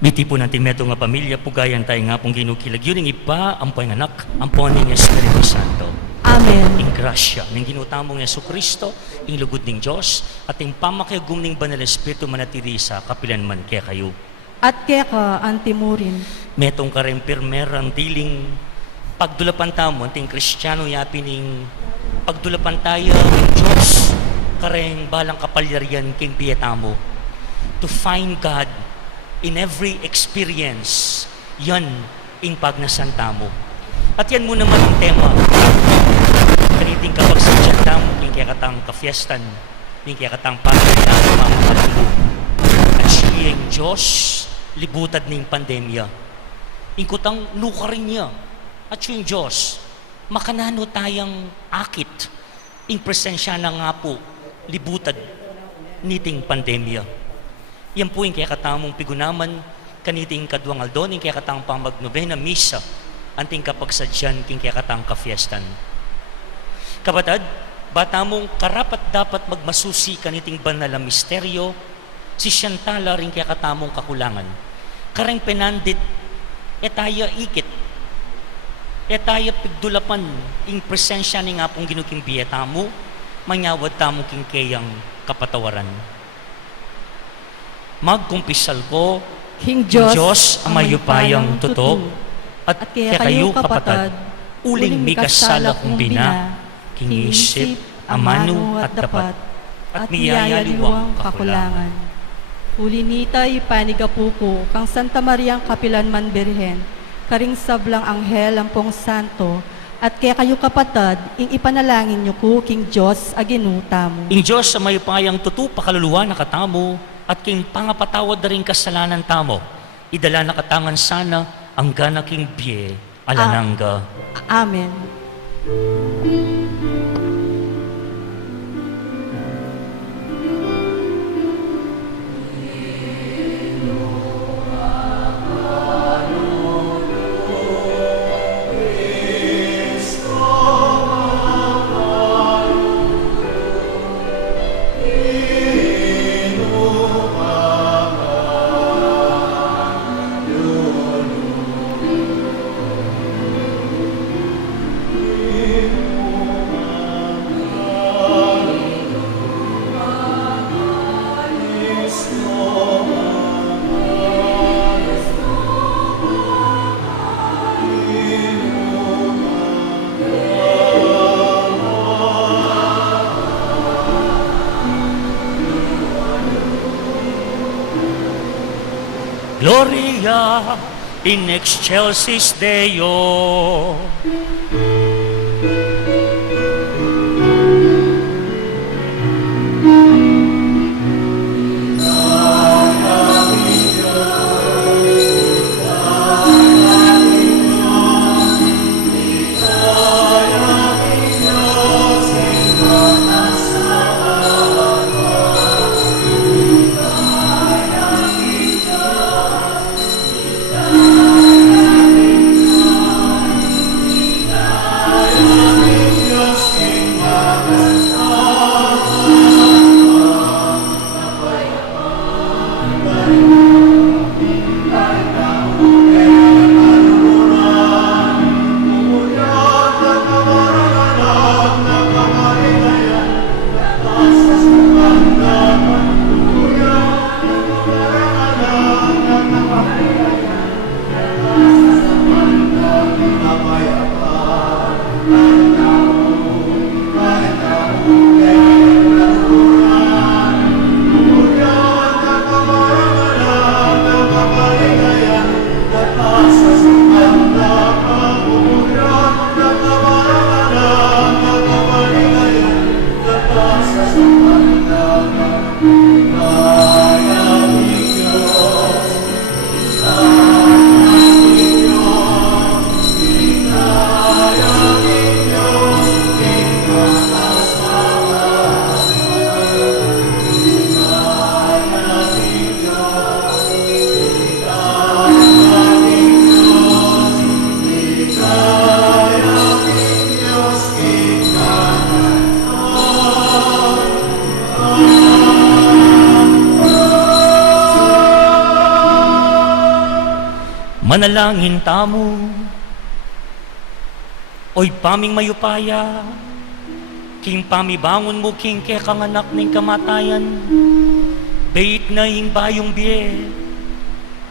Biti po natin meto nga pamilya, pugayan tayo nga pong ginukilag. Yun yung iba, ang panganak, ang poning Espiritu Santo. Amen. Ing grasya, ning ginutamong Yesu Kristo, ing lugod ning Diyos, at ing pamakayagum ning Banal Espiritu manatiri sa kapilan man kaya kayo. At kaya ka antimurin. Metong kareng pirmerang diling pagdulapan tamo, ting Kristiyano yapi ning pagdulapan tayo ng Diyos, kareng balang kapalyarian king piyetamo. To find God in every experience, yan ing pagnasanta mo. At yan mo naman ang tema. Kaniting kapag sa dyan tamo, king kaya katang kafiestan, king kaya katang pagkailan, mamakalilo. At siyang Diyos, libutad ning pandemya. Ingkutang lukarin niya. At siyang Diyos, makanano tayang akit, ing presensya na nga po, libutad niting pandemya. Yan po yung kaya katamong pigunaman, kaniting kaduang aldon, yung kaya katang pamagnovena misa, anting kapagsadyan, king kaya katang kafiestan. Kapatid, bata mong karapat dapat magmasusi kaniting banal na misteryo, si Shantala rin kaya katamong kakulangan. Kareng penandit, etaya ikit, etaya pigdulapan, ing presensya ni nga pong ginuking biyetamo, manyawad tamo king kayang kapatawaran. Magkumpisal ko, King Diyos, Diyos ang mayupayang tutok, at kaya kayo kapatad, uling mikasala kong bina, king isip, amano at dapat, at miyayaliwang kakulangan. Ulinitay panigapuko, kang Santa Mariang Kapilanman Birhen, karing sablang anghel ampong santo, at kaya kayo kapatad, ing ipanalangin niyo ko, King Diyos, aginuta mo. Ing Diyos sa mayupayang tutok pakaluluwa na katamo, at king pangapatawad na rin kasalanan tamo, idala na katangan sana ang gana king biye alananga. Amen. Gloria in excelsis Deo. Manalangin tamo, oy paming mayupaya, king pamibangon mo king ke kanganak ning kamatayan, bait na ing bayong biye,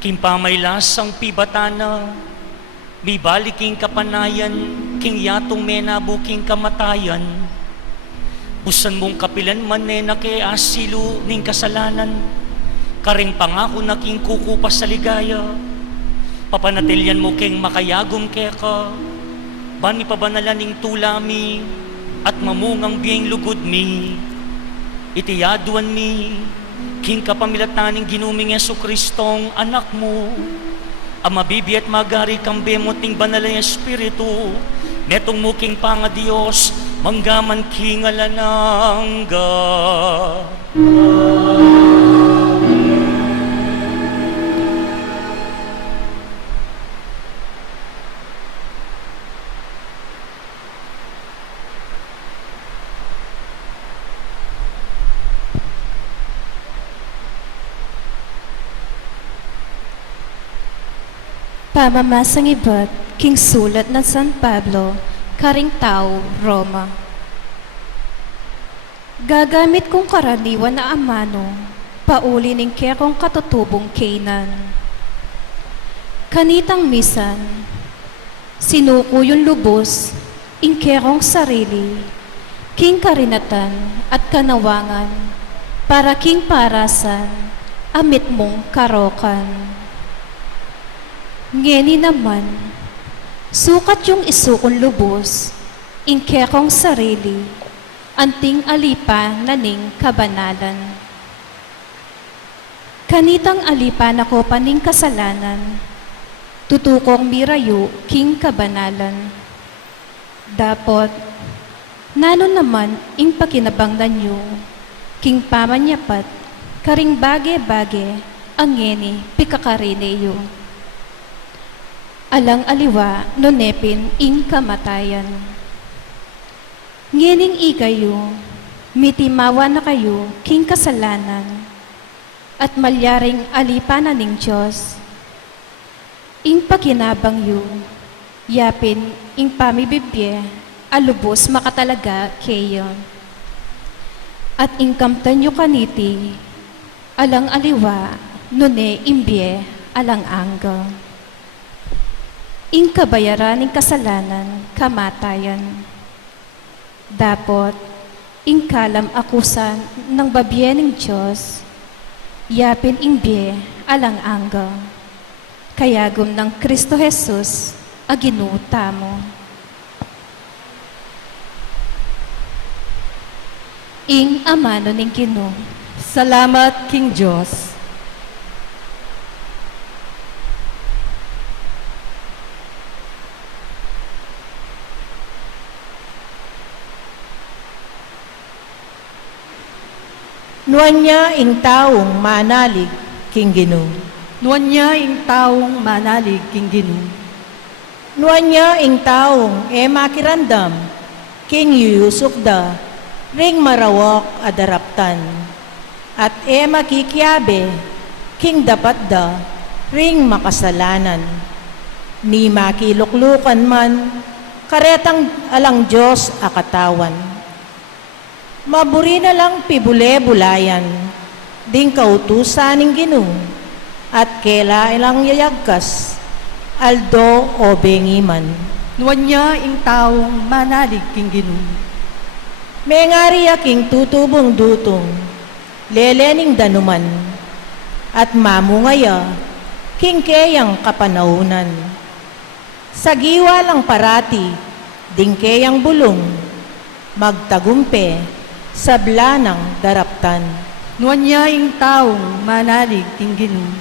king pamaylasang pibatana, mi baliking kapanayan, king yatong menabo king kamatayan, busan mong kapilan man na ke asilo ning kasalanan, karing pangako na king kukupas sa ligaya, papanatilyan mo king makayagom ke ka, bani pabanalan ning tulami, at mamungang biyeng lugod mi, itiyaduan mi, king kapamilataning ginuming Yesu Kristong anak mo, ang mabibi at magari kang bemoting banalay Espiritu, netong muking panga Diyos, manggaman king alanangga. Pamamasang iba't king sulat ng San Pablo, Karingtao, Roma. Gagamit kong karaniwan na amano, pauli ning kekong katutubong Canaan. Kanitang misan, sinuko yung lubos, ing kekong sarili, king karinatan at kanawangan, para king parasan, amit mong karokan. Ngeni naman, sukat yung isukong lubos, ingkekong sarili, anting alipa na ning kabanalan. Kanitang alipa na ko paning kasalanan, tutukong mirayo king kabanalan. Dapot, nano naman ing pakinabangnan nyo, king pamanyapat, karing bage-bage, ang ngeni pikakarineyo. Alang aliwa no nepin ing kamatayan. Ngening igayo, mitimawa na kayo king kasalanan, at malyaring alipanan ning Diyos. Ing pakinabang yu, yapin ing pamibibye, alubos makatalaga kayo. At ing kamtan yu kaniti, alang aliwa no ne imbye alang anggo. Ing kabayaran ng kasalanan, kamatayan. Dapot, ing kalam akusan ng babye ng Diyos, yapin ing biye alang angga. Kayagom ng Kristo Jesus, aginuta mo. Ing amano ng Ginoo. Salamat, King Diyos. Nuan niya ing taong manalig, King Ginoo. Nuan niya ing taong manalig, King Ginoo. Nuan niya ing taong makirandam, King yuyusukda, ring marawak adaraptan. At makikiabe, King dapatda, ring makasalanan. Ni makiluklukan man, karetang alang Diyos akatawan. Maburi na lang pibule-bulayan, ding kautusan ng Ginoo, at kela ilang yayagkas, aldo o bengiman. Nuan niya ing taong manalig, King Ginoo. May ngari aking tutubong dutong, lelening danuman, at mamungaya, king keyang kapanahunan. Sa giwa lang parati, ding keyang bulong, magtagumpe, sablanang daraptan. Nuan niya ing taong manalig, King Ginoo.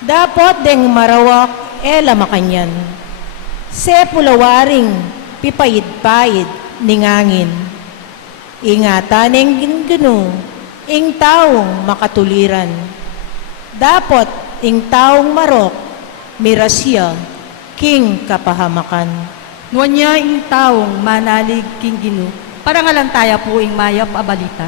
Dapat deng marawak makanyan. Se pulawaring pipayid-payid ningangin. Ingatan ng Ginoo, ing taong makatuliran. Dapat ing taong marok, mirasya, king kapahamakan. Nuan niya ing taong manalig, King Ginoo. Parangalantaya po ing mayap abalita.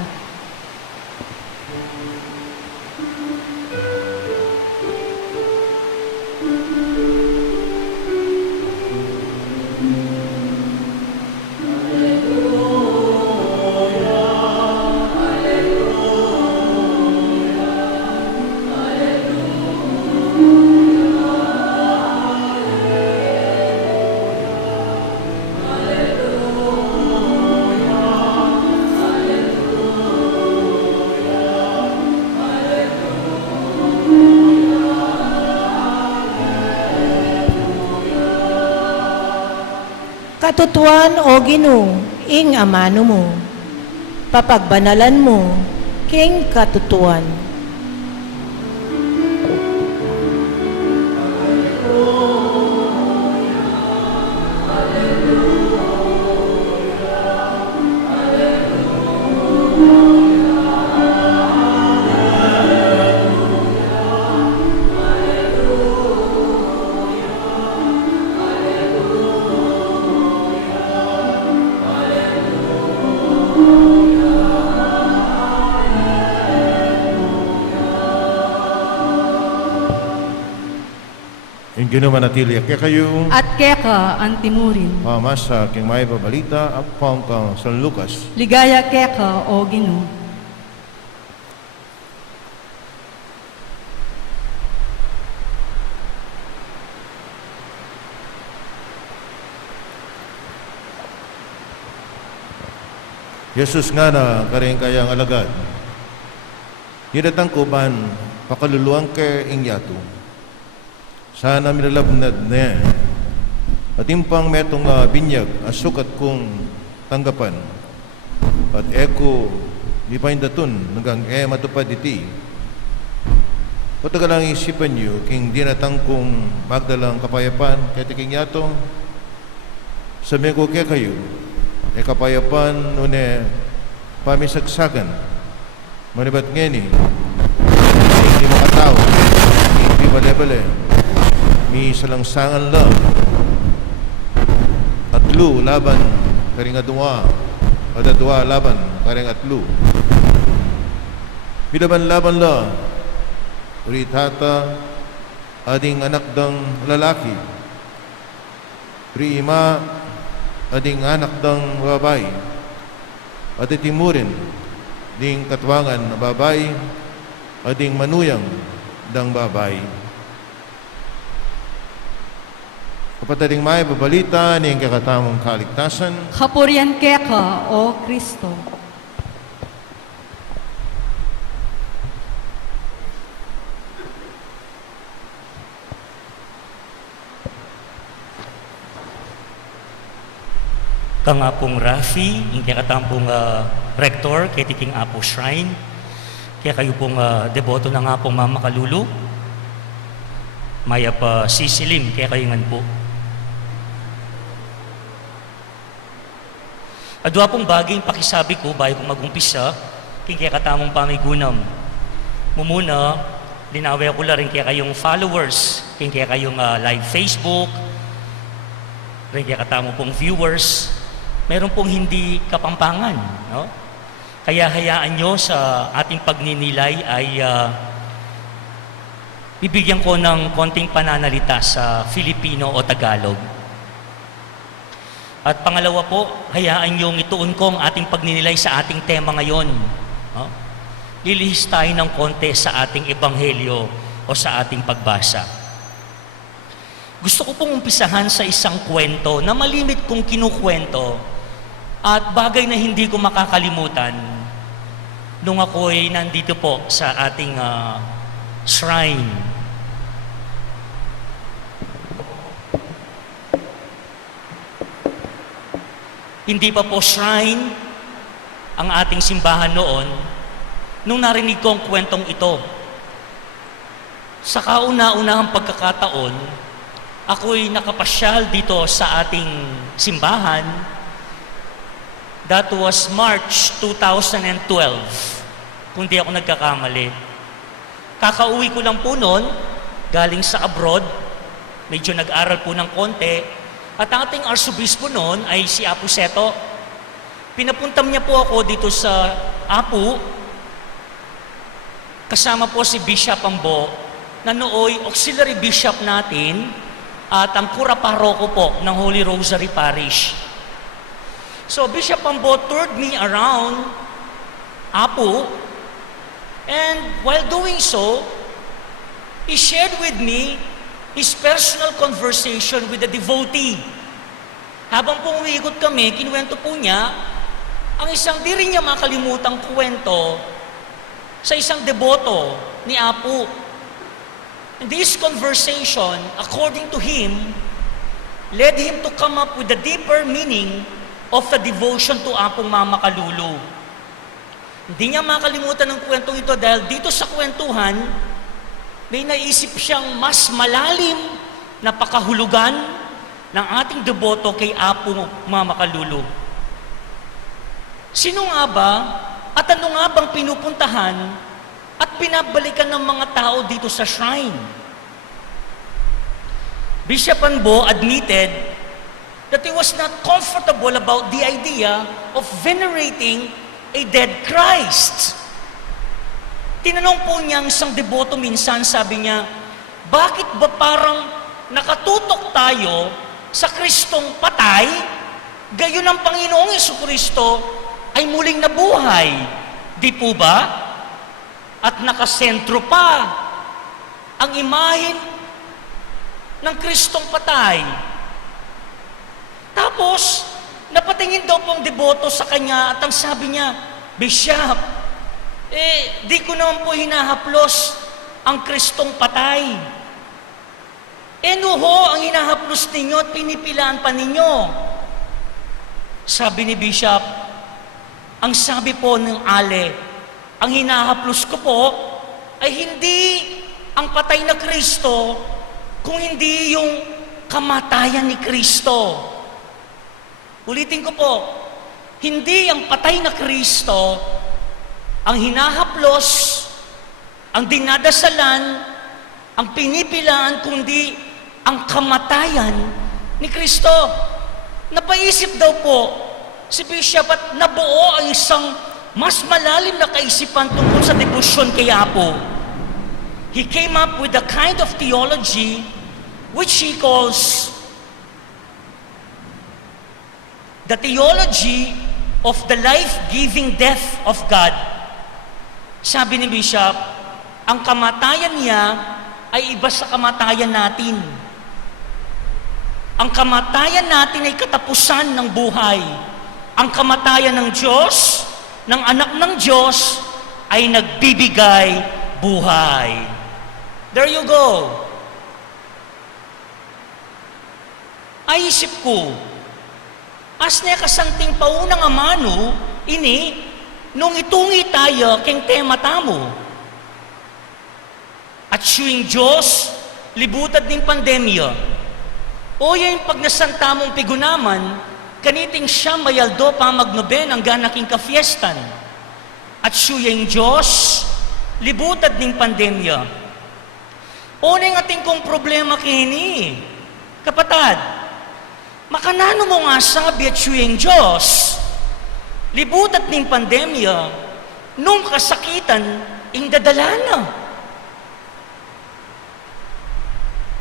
Katutuan o Ginoo, ing amano mo. Papagbanalan mo, king katutuan. Yung ginumanatili, kaya kayo At keka ang timurin. mas sa aking may babalita, apang kang San Lucas. Ligaya keka o Ginoo. Jesus nga na karing kayang alagad. Hinatang ko ban pakaluluang ke ingyato. Sana minalabnad na at impang metong binyag asukat kong tanggapan. At eko di paindatun hanggang matupad iti. Patagalang isipan niyo king dinatang kong magdalang kapayapan kaya tiking yato. Sabi ko kaya kayo kapayapan nune pamisagsagan manibat ngeni hindi makatao hindi balebale mi salangsangan lang atlu laban karing adwa ada dua laban karing atlu bilaban-laban la ritata ading anak dang lalaki prima ading anak dang babay at itimurin ding katwangan na babay ading manuyang dang babay. Kapatading may babalita ning kakatamong kaligtasan. Kapurian keka o Kristo. Kang apong Rafi, yung kaya katampong rector, kaya tiking apo shrine, kaya kayo pong deboto ng apong Mama Kalulu, maya pa sisilim, kaya kayo ngan po. Adwa pong baging pakisabi ko, bago kong mag-umpisa, kaya katamong pamigunam. Mumuna, linaway ko lang rin kaya kayong followers, kaya kayong live Facebook, rin kaya katamong pong viewers, meron pong hindi kapampangan, no? Kaya hayaan nyo sa ating pagninilay ay bibigyan ko ng konting pananalita sa Filipino o Tagalog. At pangalawa po, hayaan nyo ituon ko ang ating pagninilay sa ating tema ngayon. No? Lilihis tayo ng konti sa ating ebanghelyo o sa ating pagbasa. Gusto ko pong umpisahan sa isang kwento na malimit kong kinukwento at bagay na hindi ko makakalimutan nung ako'y nandito po sa ating shrine. Hindi pa po shrine ang ating simbahan noon nung narinig ko ang kwentong ito. Sa kauna-unahang pagkakataon, ako'y nakapasyal dito sa ating simbahan. That was March 2012, kung di ako nagkakamali. Kakauwi ko lang po noon, galing sa abroad, medyo nag-aral po ng konti, at ang ating arsobispo noon ay si Apo Seto. Pinapuntam niya po ako dito sa Apo, kasama po si Bishop Ambo, na nooy auxiliary bishop natin, at ang kura paroko po ng Holy Rosary Parish. So Bishop Ambo toured me around Apo, and while doing so, he shared with me his personal conversation with a devotee. Habang po umiikot kami, kinuwento po niya ang isang di rin niya makalimutang kwento sa isang deboto ni Apo. And this conversation, according to him, led him to come up with the deeper meaning of the devotion to Apong Mama Kalulu. Hindi niya makalimutan ng kwentong ito dahil dito sa kwentuhan, may naisip siyang mas malalim na pakahulugan ng ating deboto kay Apong Mama Kalulu. Sino nga ba at ano nga bang pinupuntahan at pinabalikan ng mga tao dito sa shrine? Bishop Anbo admitted that he was not comfortable about the idea of venerating a dead Christ. Tinanong po niya ang isang deboto minsan, sabi niya, bakit ba parang nakatutok tayo sa Kristong patay, gayon ang Panginoong Jesucristo ay muling nabuhay? Di po ba? At nakasentro pa ang imahen ng Kristong patay. Tapos, napatingin daw pong deboto sa kanya at ang sabi niya, Bishop, di ko naman po hinahaplos ang Kristong patay. Nuho ang hinahaplos ninyo at pinipilaan pa ninyo. Sabi ni Bishop, ang sabi po ng Ale, ang hinahaplos ko po ay hindi ang patay na Kristo, kung hindi yung kamatayan ni Kristo. Ulitin ko po, hindi ang patay na Kristo ang hinahaplos, ang dinadasalan, ang pinipilaan, kundi ang kamatayan ni Kristo. Napaisip daw po si Bishop at nabuo ang isang mas malalim na kaisipan tungkol sa debosyon kay Apo. He came up with a kind of theology which he calls the theology of the life-giving death of God. Sabi ni Bishop, ang kamatayan niya ay iba sa kamatayan natin. Ang kamatayan natin ay katapusan ng buhay. Ang kamatayan ng Diyos, ng anak ng Diyos, ay nagbibigay buhay. There you go. Ay isip ko, as ne kasanting paunang amano, ini, nung itungi tayo keng tema tamo. At siyang Diyos, libutad ng pandemya. O yung pag nasantamong pigunaman, kaniting siya mayaldo pa magnoben ang ganaking kafiestan. At siyang Diyos, libutad ng pandemya. O na yung ating kong problema kini, kapatad, makanano mo nga sabi at siyang Diyos, libutat ng pandemya, nung kasakitan, indadala na.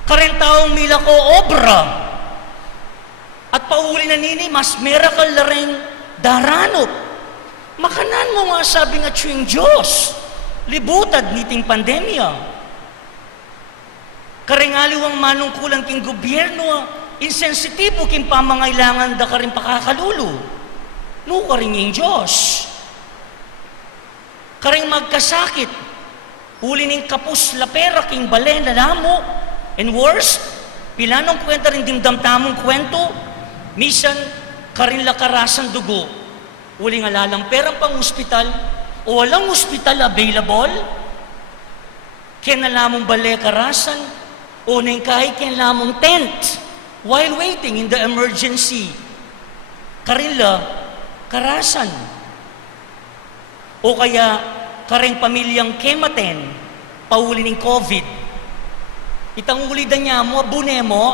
Karentaong mila ko obra, at pauli na nini, mas miracle na rin daranop. Makanan mo nga sabi nga siyang Diyos, libutad niting pandemya. Karengaliwang manungkulang king gobyerno, insensitibo king pamangailangan da ka rin pakakalulu. No ka rin yung Diyos. Karing magkasakit, uli ning kapus lapera king balen na lamo, and worst, pilanong kwenta rin dimdamtamong kwento, misan karin lakarasan dugo, uli nga lalang perang pang ospital, o walang ospital available, kaya nalamong bale karasan, o nang kahit kaya nalamong tent, while waiting in the emergency, karila karasan. O kaya karing pamilyang kematen, pauli ng COVID. Itang ulidan niya mo, abune mo,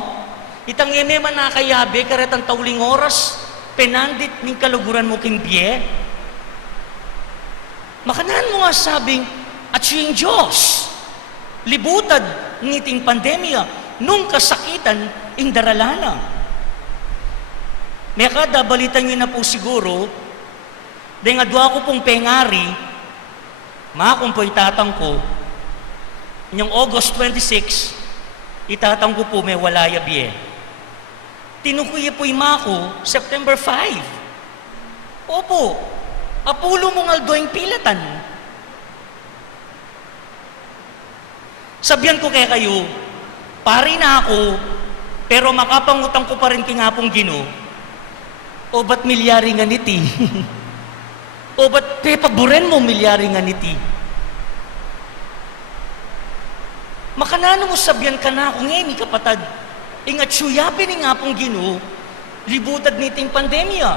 itang eme man nakayabe, karetang tauling oras, penandit ng kaluguran mo king biye. Makanan mo nga sabing, at siyang Diyos, libutad ngiting pandemya, nung kasakitan, indaralana. May kada balitan nyo na po siguro, dahil nga doa ko pong pengari, makakong po itatang ko, inyong August 26, itatang ko po may walaya biye. Tinukuya po imako, September 5. Opo, apulo mong aldoing pilatan. Sabihan ko kaya kayo, pari na ako, Pero makapangutang ko pa rin kingapong Ginoo. O ba't milyari nga niti? O ba't pepaburen mo milyari nga niti? Makanano mo sabyan ka na kung ngayon, kapatad. Ingat suyapin ni ngapong Ginoo, libutad niting pandemya.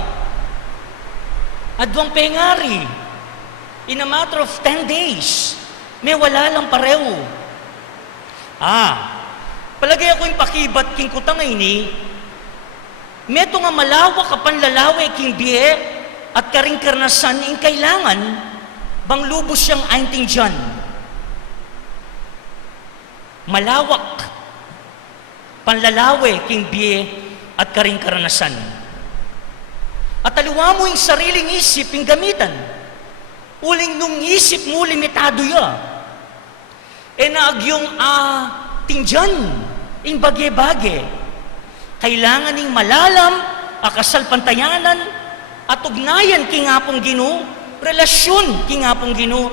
Adwang pengari, in a matter of 10 days, may wala lang pareho. Palagay ako yung pakibat king kutang ini, meto nga malawak ka panlalawe king biye at karing karnasan ing kailangan bang lubos siyang ainting dyan. Malawak panlalawe king biye at karing karnasan. At aliwa mo yung sariling isip yung gamitan. Uling nung isip mo limitado ya. Naagyong tingjan ing bage-bage. Kailangan ning malalam akasal pantayanan at ugnayan kingapong Ginoo, relasyon kingapong Ginoo,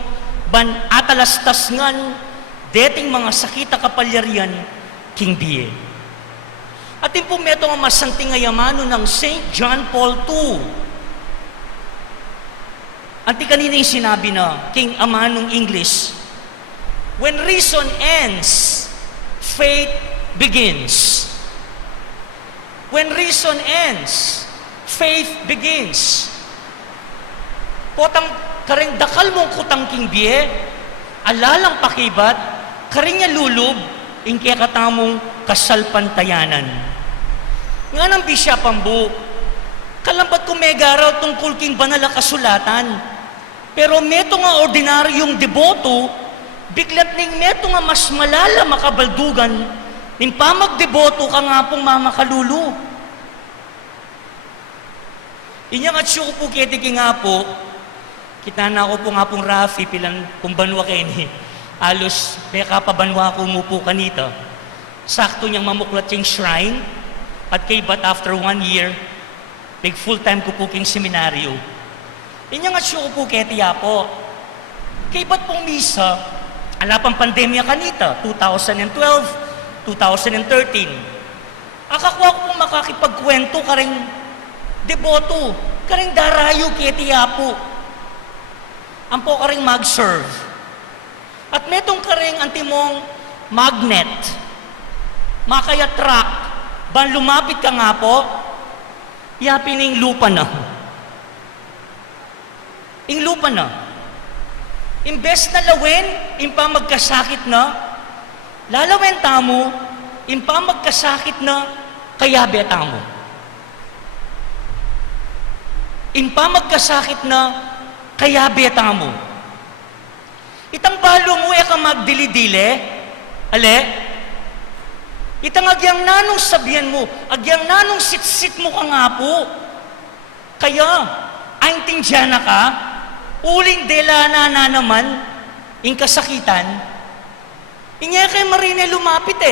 ban atalastas ngan deting mga sakita kapalyarian king biye. At yung pumeto nga masanting ayamano ng St. John Paul II. Anti kanina yung sinabi na king amanong English, when reason ends, faith begins. When reason ends, faith begins. Potang karing dakal mong kutang king biye, alalang pakibat, karing niya lulub, ing kaya katamong kasalpantayanan. Nga nang bisya pambu, kalampat ko megaraw tungkol king banal na kasulatan, pero meto nga ordinaryong deboto, biglat ning meto nga mas malala makabaldugan, ning pamagdeboto ka nga pong mamakalulu. Inyang at siyo po kiti ki nga po, kita na ako po nga pong Rafi, pilang kung banwa kayo ni, alos, beka pa banwa ko mo po kanita. Sakto niyang mamuklat yung shrine, at kay but after 1 year, big full-time ko po king seminaryo. Inyang at siyo po ketiya po. Kay ba't pong misa, ala pang pandemya kanita, 2012, 2013. Akakuha ko pong makakipagkwento karing deboto, karing darayo ketiya po. Ang po karing mag-serve. At metong karing antimong magnet, makaya track, ban lumapit ka nga po, yapining lupa na. Ing lupa na. Imbes na lawin, impa magkasakit na, lalawin tamo, impa magkasakit na, kaya betamo. Impa magkasakit na, kaya betamo. Itang balo mo ka magdili-dili, ale, itang agyang nanong sabihan mo, agyang nanong sit-sit mo ka nga po. Kaya, ainting dyan ka, uling dela na naman, ing kasakitan, inyay kay marine lumapit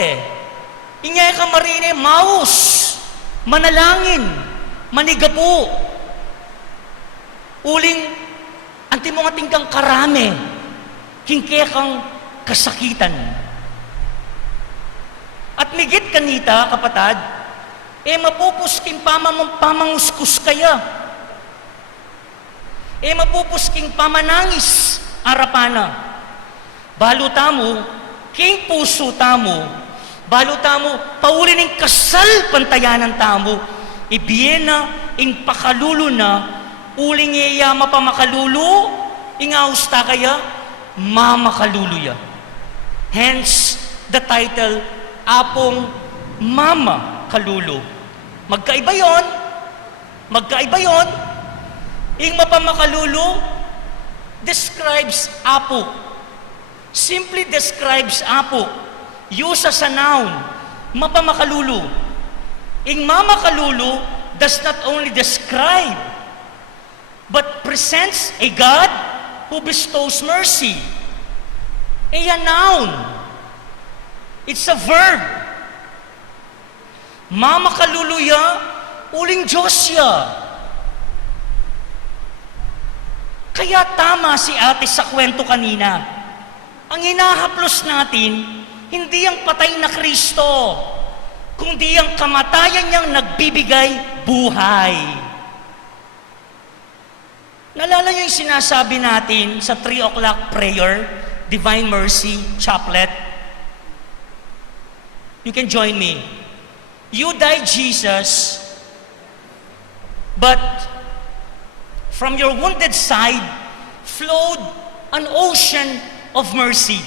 Inyay ka marine maus, manalangin, manigapo. Uling, anti mo nga tingkang karame, kingkaya kang kasakitan. At migit kanita, kapatad, mapupusking pamanguskus kaya. Mapupusking pamanangis arapana. Balo tamo, king puso tamo, balo tamo, pauli ng kasal pantayanan tamo, ibiyena, ing pakalulo na, uling iya mapamakalulu, ingausta kaya, mamakaluluya. Hence, the title, Apong Mama Kalulu. Magkaiba yon. Ing mapamakalulu describes apo. Simply describes apo. Use as a noun. Mapamakalulu. Ing mamakalulu does not only describe but presents a God who bestows mercy. A noun. It's a verb. Mamakaluluya, uling Diyos ya. Kaya tama si ate sa kwento kanina. Ang hinahaplos natin, hindi ang patay na Kristo, kundi ang kamatayan niyang nagbibigay buhay. Naalala niyo yung sinasabi natin sa 3 o'clock prayer, Divine Mercy Chaplet? You can join me. You died, Jesus, but from your wounded side flowed an ocean of mercy.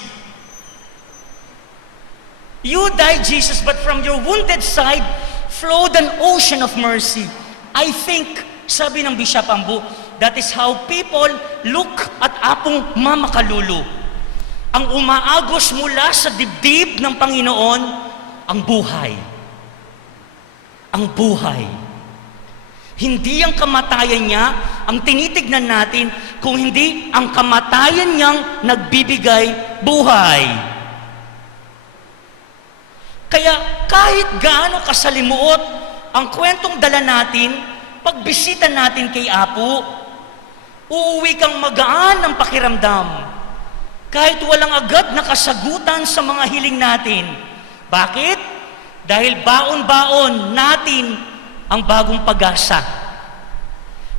You died, Jesus, but from your wounded side flowed an ocean of mercy. I think, sabi ng Bishop Ambu, that is how people look at Apong Mama Kalulu. Ang umaagos mula sa dibdib ng Panginoon, ang buhay. Ang buhay. Hindi ang kamatayan niya ang tinitignan natin, kung hindi ang kamatayan niyang nagbibigay buhay. Kaya kahit gaano kasalimuot ang kwentong dala natin, pagbisita natin kay Apo, uuwi kang magaan ng pakiramdam. Kahit walang agad na kasagutan sa mga hiling natin. Bakit? Dahil baon-baon natin ang bagong pag-asa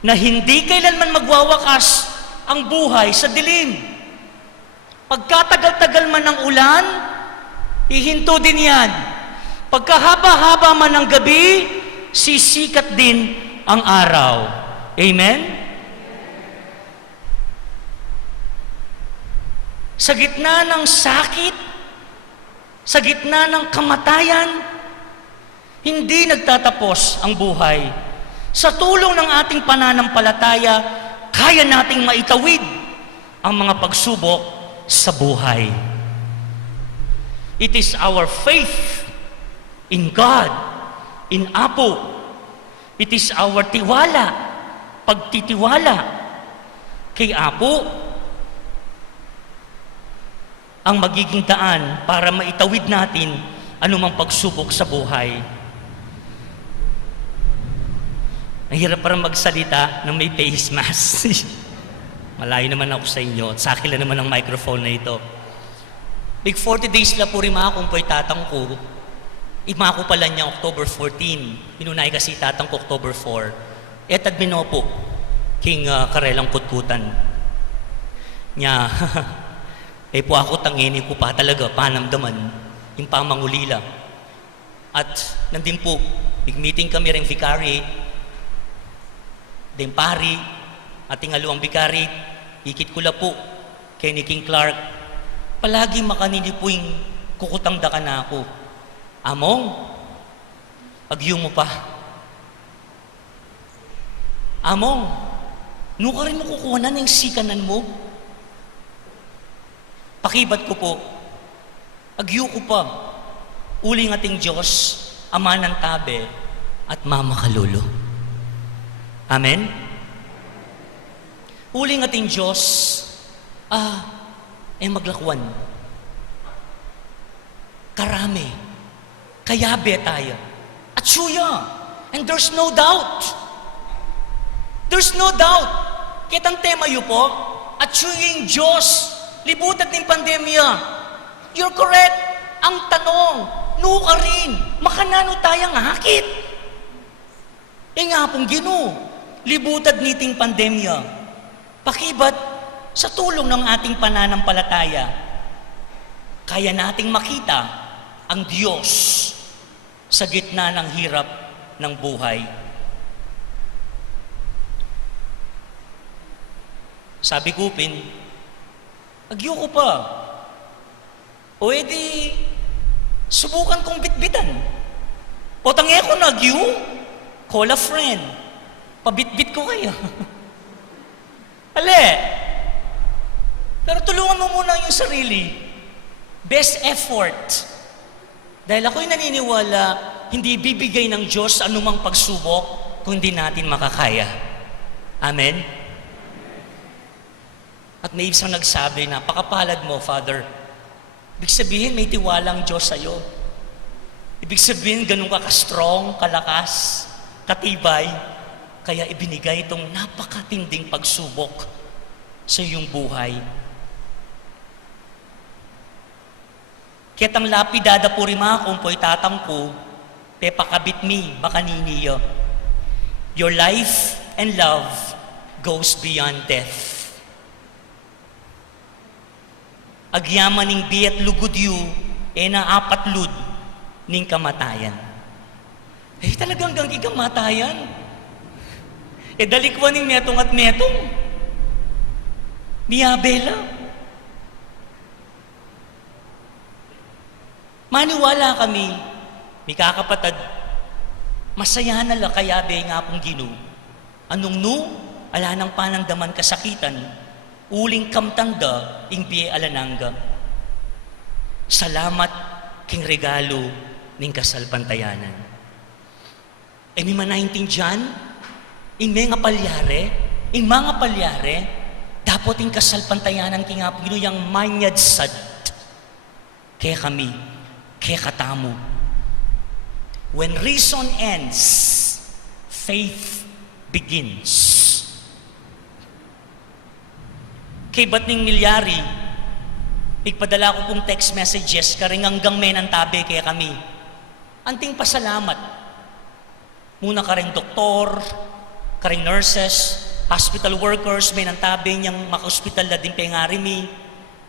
na hindi kailanman magwawakas ang buhay sa dilim. Pagkatagal-tagal man ng ulan, ihinto din yan. Pagkahaba-haba man ng gabi, sisikat din ang araw. Amen? Sa gitna ng sakit, sa gitna ng kamatayan, hindi nagtatapos ang buhay. Sa tulong ng ating pananampalataya, kaya nating maitawid ang mga pagsubok sa buhay. It is our faith in God, in Apo. It is our tiwala, pagtitiwala kay Apo, ang magiging daan para maitawid natin anumang pagsubok sa buhay. Nahirap parang magsalita nang may face mask. Malayo naman ako sa inyo at sa akin lang naman ang microphone na ito. Big 40 days la po rin mga kung po'y tatang ko. Ima ko pala niya October 14. Pinunay kasi tatang ko October 4. Etad minopo, king karelang kutkutan. Nya, po ako tangini ko pa talaga, panamdaman, yung pamangulila. At nandun po, big meeting kami rin vicariate, then pari, ating aluang vicariate, ikit ko la po, kay ni King Clark, palagi makanini po yung kukutang daka na ako. Among, agyo mo pa. Among, nuka rin mo kukuha na ng sikanan mo. Pakibat ko po, agyo ko pa, uling ating Diyos, Ama ng Tabe, at Mama Kalulu. Amen? Uling ating Diyos, maglakwan. Karami. Kayabe tayo. At suya. And there's no doubt. There's no doubt. Kitang tema yu po, at suya yung Diyos, libutat ng pandemya. You're correct. Ang tanong, nuka rin, makanano tayang hakit. Nga pong Ginoo, libutat niting pandemya. Pakibat sa tulong ng ating pananampalataya, kaya nating makita ang Diyos sa gitna ng hirap ng buhay. Sabi ko, Pin, agyo ko pa. O edi, subukan kong bitbitan. O tangi ko na agyo, call a friend. Pabitbit ko kayo. Ale, pero tulungan mo muna yung sarili. Best effort. Dahil ako'y naniniwala, hindi bibigay ng Diyos anumang pagsubok kung hindi natin makakaya. Amen? At may isang nagsabi na, pakapalad mo, Father. Ibig sabihin, may tiwalang Diyos sa'yo. Ibig sabihin, ganun ka ka-strong, kalakas, katibay, kaya ibinigay itong napakatinding pagsubok sa iyong buhay. Kitang lapidada po rin mga kung po'y tatangko, te pakabit mi makaniniyo. Your life and love goes beyond death. Agyaman ning biat lugod yu, naapatlud ning kamatayan. Talagang ganggi kamatayan. Dalikwan ning metong at metong. Miyabela. Maniwala kami, may kakapatad, masaya na la kayabe nga pong Ginoo. Anong nu, ala nang panangdaman kasakitan, uling kamtangda, ing biye alananga. Salamat king regalo ning kasalpantayanan. May manaintindihan, ing mga palyare, dapat ing kasalpantayanan king nga Ginoo yang manyad sad. Kaya kami, kaya katamo. When reason ends, faith begins. Kay ba't ning milyari, ipadala ko pong text messages, karing hanggang menantabi kaya kami. Anting pasalamat. Muna karing doktor, karing nurses, hospital workers, menantabi niyang maka-hospital na din pengari mi,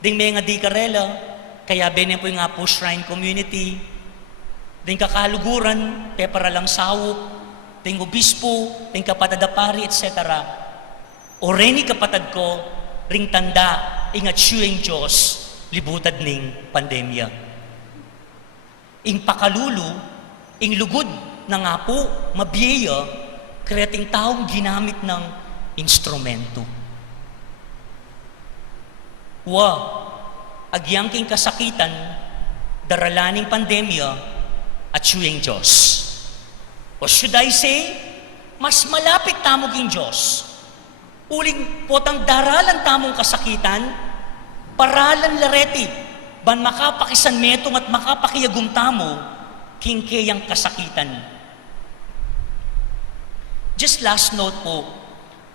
ding may nga di karela, kaya benen po yung nga po shrine community, ding kakaluguran, para lang sawop, ding obispo, ding kapatadapari, etc. O reni kapatad ko, ring tanda, ingat siyeng Diyos, libutad ning pandemya. Ing pakalulu, ing lugod na nga po, mabiyeya, kreating taong ginamit ng instrumento. Agyangking kasakitan, daralaning pandemya, at siyeng Diyos. O should I say, mas malapit tamo king Diyos. Uling potang daralan tamong kasakitan, paralan lareti, ban makapakisan metong at makapakiyagum tamo, king kayang kasakitan. Just last note po,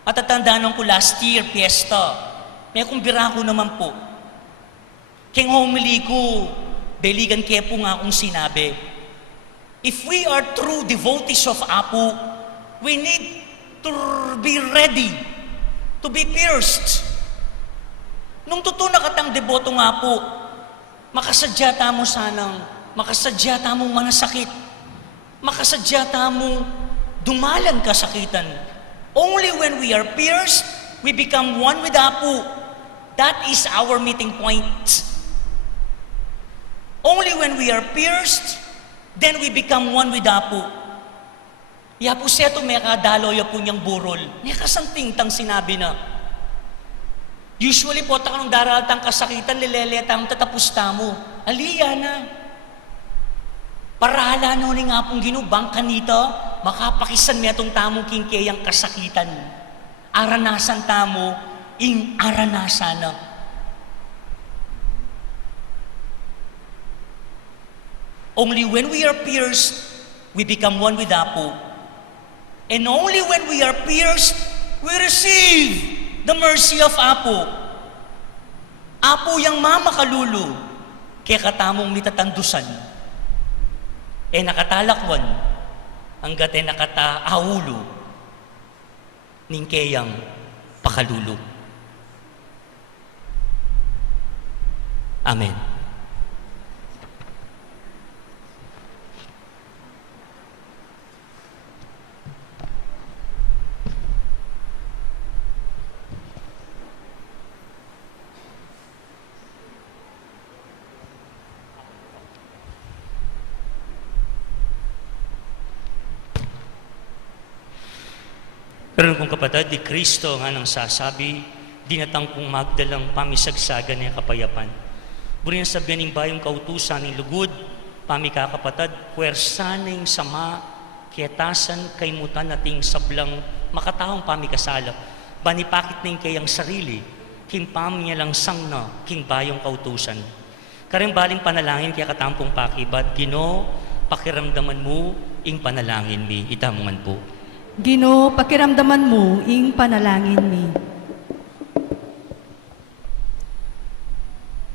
at tatandaan ko last year, fiesta, may kumbira ko naman po. King homily ko, beligan kaya po nga akong sinabi, if we are true devotees of Apo, we need to be ready to be pierced. Nung totoo na katang deboto nga po, makasadya tamo sanang, makasadya tamong manasakit, makasadya tamong dumalan kasakitan. Only when we are pierced, we become one with Apo. That is our meeting point. Only when we are pierced, then we become one with Apo. Ya po seto may kadaloy po niyang burol. May kasanting tang sinabi na. Usually po takang daral tang kasakitan, lileletang tatapos tamo. Aliya na. Parahala no ni nga pong ginubang kanita, makapakisan niya itong tamong kingkayang kasakitan. Aranasan tamo, ing aranasan na. Only when we are pierced, we become one with Apo. And only when we are pierced, we receive the mercy of Apo. Apo yang mamakalulu, kaya katamong mitatandusan. Nakatalakwan, hanggat nakataaulo, ning kayang pakalulu. Amen. Pero kung kapatid, di Kristo nga nang sasabi, dinatang kong magdalang pamisagsagan niya kapayapan. Burin sabihin ng bayong kautusan ng lugod, pamikakapatad, puwersaning sama, kiyatasan, kaymutan nating sablang makataong pamikasala. Banipakit ning kayang sarili, kimpam niya lang sang na, king bayong kautusan. Karimbaling panalangin kaya katampong pakibat, Ginoo, pakiramdaman mo, ing panalangin mi, itamungan po. Ginoo, pakiramdaman mo, ing panalangin mi.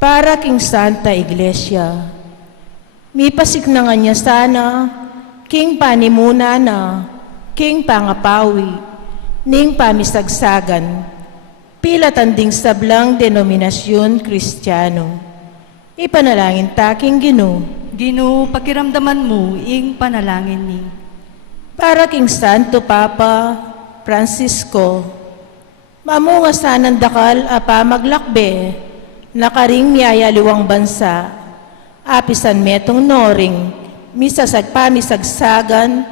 Para king Santa Iglesia, mi pasignangan niya sana, king panimuna na, king pangapawi, ning pamisagsagan, pila tanding sablang denominasyon Kristiyano. Ipanalangin taking Ginoo, Ginoo, pakiramdaman mo ing panalangin ni. para king Santo Papa Francisco, mamunga sanan dakal apa maglakbe, nakaring miyaya liwang bansa, apisan metong noring, misasag pamisagsagan,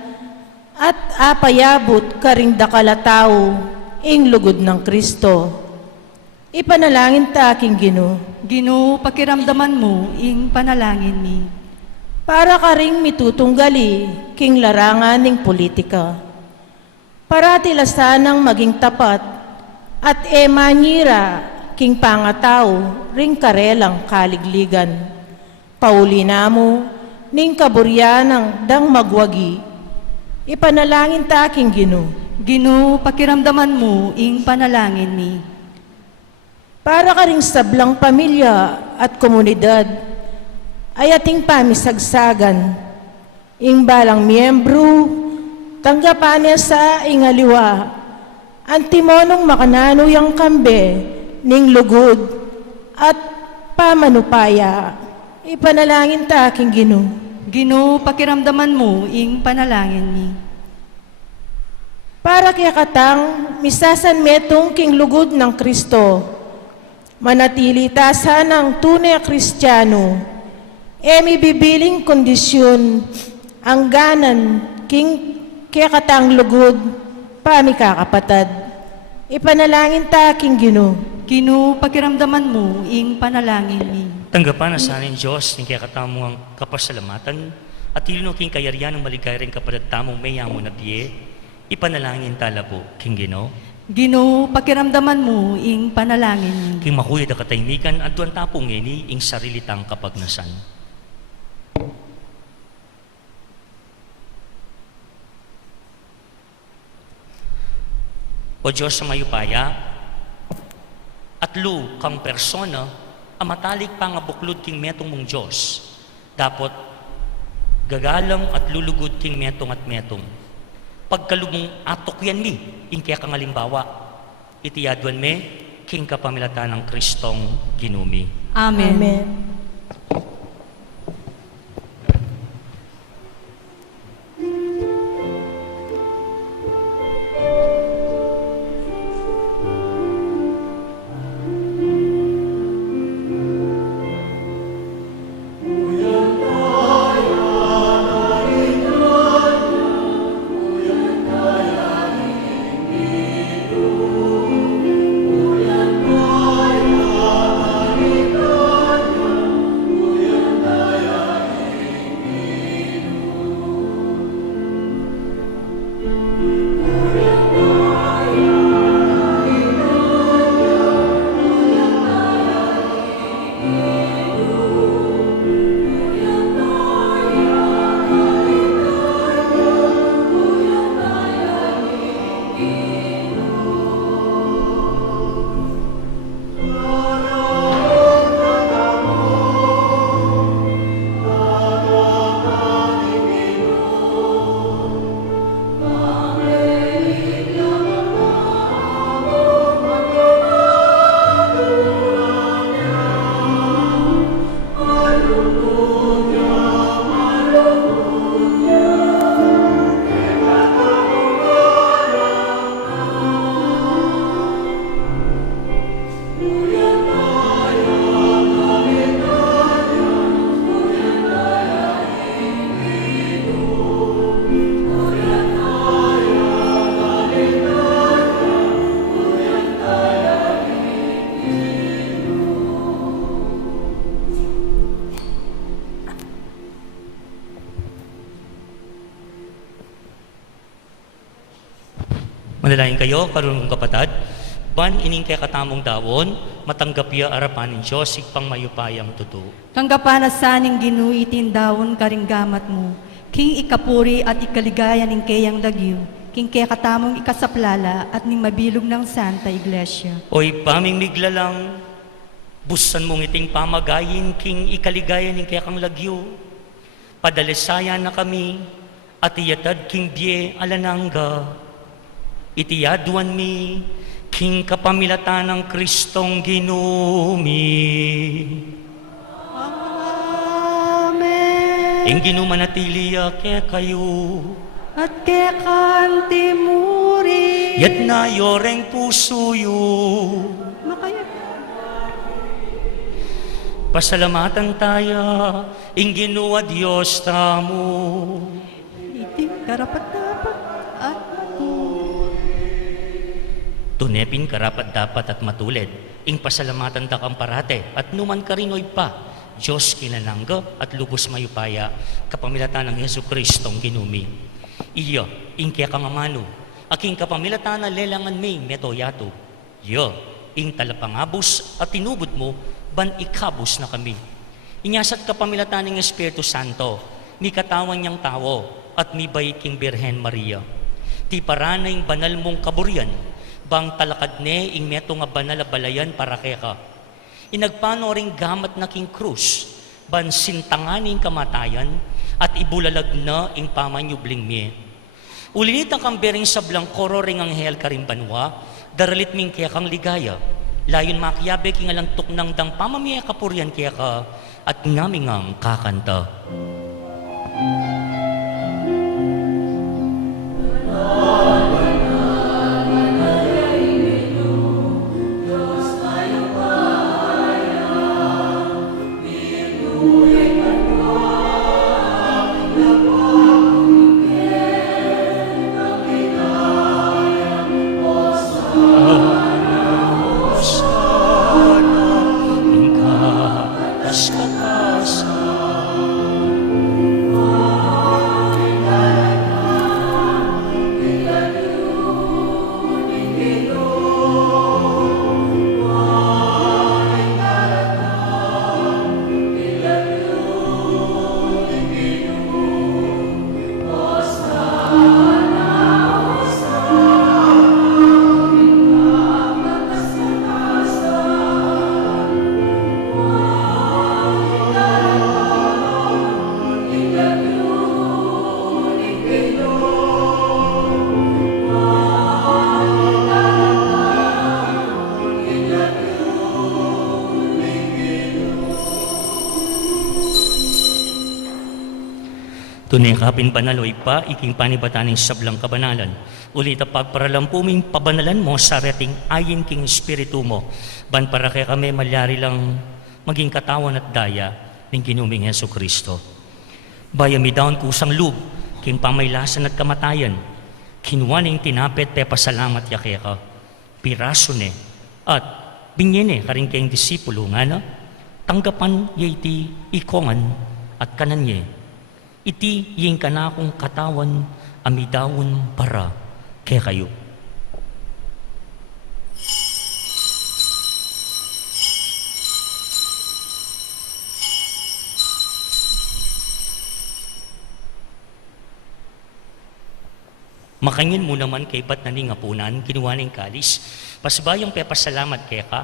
at apayabot karing dakala tao, ing lugod ng Kristo. Ipanalangin taking Ginoo, Ginoo, pakiramdaman mo ing panalangin ni. para karing mitutunggali king larangan ning politika. Para tila sanang maging tapat at emanyira king pangatao ring karelang kaligligan. Pauli namo ning kaburyanang dang magwagi. Ipanalangin taking Ginoo, Ginoo, pakiramdaman mo ing panalangin ni. para karing sablang pamilya at komunidad ay ating pamisagsagan. Ing balang miyembro, tanggapan niya sa ingaliwa, antimonong makananuyang kambe, ning lugod, at pamanupaya. Ipanalangin taking Ginoo, Ginoo, pakiramdaman mo ing panalangin ni. para kaya katang misasan metong king lugod ng Kristo, manatili tasa ng tunay Kristiyano, may bibiling kondisyon ang ganan king kaya katang lugod pamikakapatad. Ipanalangin taking Ginoo, Ginoo, pakiramdaman mo ing panalangin ni. Tanggapan na sa anin Diyos, ng kaya katamo ang kapasalamatan, at ilino king kayarian ng maligay rin kapatid tamong mayamo na biye, ipanalangin talabo, king Ginoo. Ginoo, pakiramdaman mo ing panalangin ni. King makuyod na katahimikan, at duwan tapong ini, ing sarilitang kapagnasan. O Diyos sa mayupaya, at lu kang persona, ang matalik pa nga buklod king metong mong Diyos, dapat gagalang at lulugod king metong at metong. Pagkalumong atok yan mi, ing kaya kang alimbawa, itiyadwan me, king kapamilatan ng Kristong ginumi. Amen. Amen. Manalangin kayo, karunong kapatad, ban ining kaya katamong dawon, matanggap ya arapan ng Diyos, ikpang mayupayang tuto. Tanggapan na saning Ginoo itindawon karinggamat mo, king ikapuri at ikaligaya ning kayang dagyo, king kaya katamong ikasaplala at ning mabilog ng Santa Iglesia. Oy pamimigla lang, busan mong iting pamagayin, king ikaligaya ning kaya kang lagyo. Padalisayan na kami, at iyatad king bie alananga, itiyaduan mi, king kapamilatan ng Kristong ginumi. Amen. Ing ginumanatiliya kaya kayo, At kekanti muri. yat na yoreng pusuyo. Makaya. Pasalamatan tayo, ing ginuwa Diyos tamo. Iti karapat-dapat at Tunepin karapat dapat at matulid, ing pasalamatan ta kang parate, at numan karinoy pa, Diyos kinalangga at lubos mayupaya, kapamilatan ng Yesu Kristong ginumi. Iyo, ing kaya kang amano, aking kapamilatan na lelangan may metoyato. Iyo, ing talapangabos at tinubod mo, ban ikabos na kami. Inyasat kapamilatan ng Espiritu Santo, mi katawan niyang tao, at mi bay king Birhen Maria. Ti paranay banal mong kaburian, bang talakad ne ing meto nga banal a balayan para keka. Inagpano ring gamat na king krus, ban sintanganing kamatayan, at ibulalag na ing pamanyubling mi. Ulinit ang kambering sablang koro ring anghel karimbanwa, daralit ming kaya kang ligaya, layon makiyabe king alantok ng dang pamamiya kapurian kaya ka, at ngaming ang kakanta. Tunay kapin banaloy pa, iking panibataning sablang kabanalan. Ulit ang pagparalampuming pabanalan mo sa reting ayin king espiritu mo. Ban para kaya kami malyari lang maging katawan at daya ng ginuming Yesu Kristo. Bayami daon kusang lub, king pamaylasan at kamatayan. Kinuwaning tinapet pe pasalamat yakeka. Piraso ne, at binyene karing kayong disipulo nga na, tanggapan yaiti ikongan at kananye. Iti yung kanakong katawan amidawon para kaya kayo. Makangin mo naman kay ba't naningapunan, kinuha ng kalis, pasbayang pepasalamat kaya ka,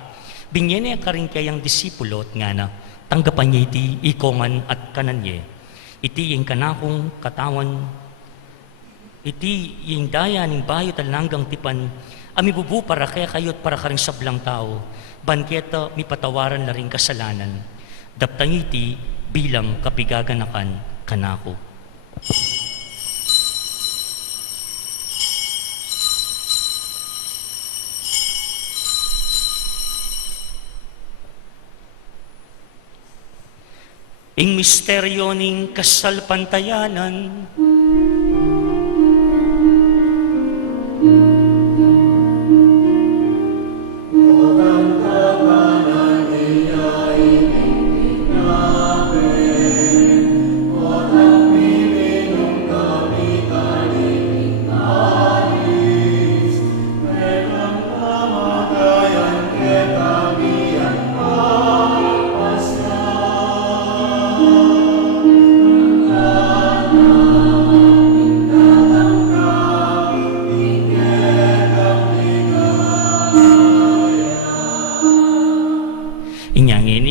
binyene ka rin kayang disipulo at nga na, tanggapan niya iti ikongan at kananye. Iti yung kanakong katawan, iti yung daya ng bayo talanggang tipan, amibubu para kaya kayo't para ka rin sablang tao, banketa mi patawaran na rin kasalanan, daptang iti bilang kapigaganakan kanako. Ing misteryo ning kasalpantayanan,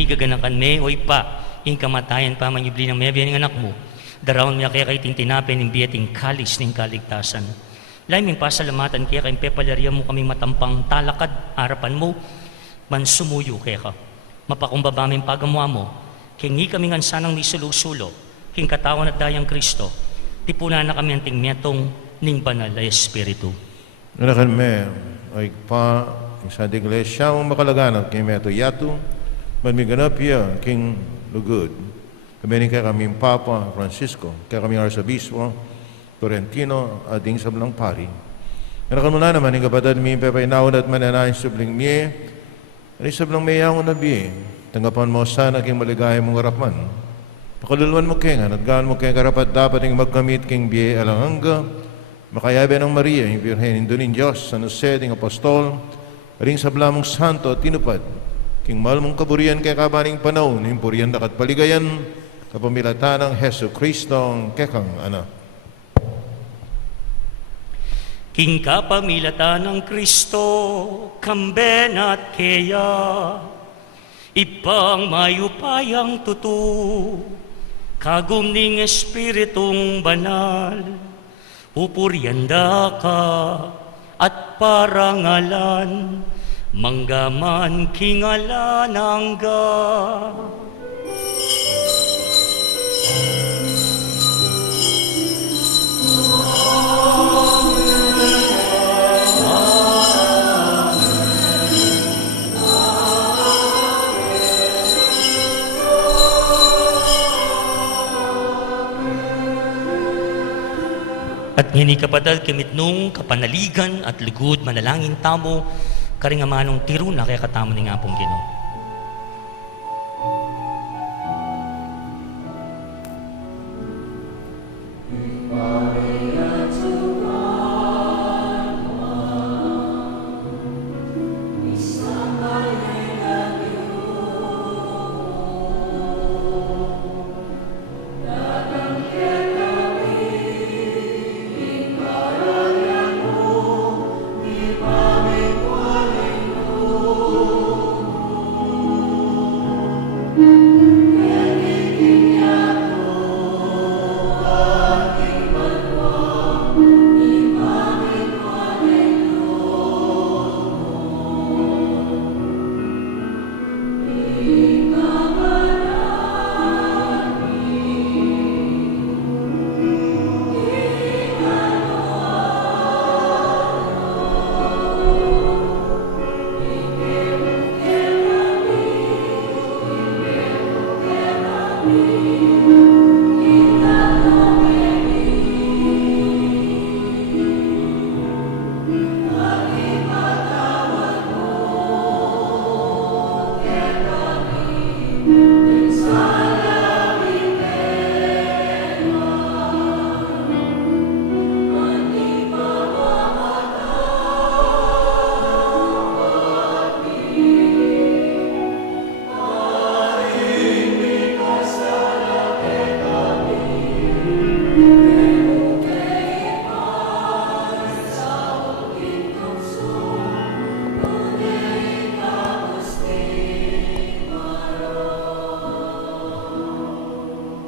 gaganakan me, oy pa, ing kamatayan pa manyubli ng mebiyan ng anak mo. Daraon niya kaya kay tintinapin ng biyating kalis ng kaligtasan. Laiming pasalamatan kaya kay pepalarya mo kaming matampang talakad, harapan mo, man sumuyo kaya ka. Mapakumbabaming pagamuha mo, kingi kami nga sanang may sulusulo, king katawan at dayang Kristo, tipuna na kami ang tingmetong ning banal na Espiritu. Anakan me, ay pa, sa iglesia, ang makalaganap kay Meto Yatu, manmiganap iya, King Lugod. Kami kaya kaming Papa Francisco, kaya kaming Arsobispo, Torrentino, ading sablang pari. Anakan mo na naman, yung kapatid mi, pepainawan at mananayin subling mi, ani sablang may yangon na bi, tanggapan mo sana king maligaya mong harapan. Pakaluluan mo kengan at gaan mo keng karapat dapat yung magkamit king biye alanganga, makayabe ng Maria, yung Birhen, Indunin Diyos, San Jose, ding Apostol, aling sablamong santo at tinupad, king mahal mong kaburian kay kabaning panahon, yung purian dakat paligayan, kapamilatan ng Heso Kristo, ang kekang anak. King kapamilatan ng Kristo, kamben at keya, ipang mayupayang tutu, kagum ning Espiritong banal, pupurianda ka at parangalan, manggaman kingalanangga. At ngini kapadal kamit nung kapanaligan at lugod manalangin tamo, karingamanong tiro na kaya katamo ni nga pong Ginoo.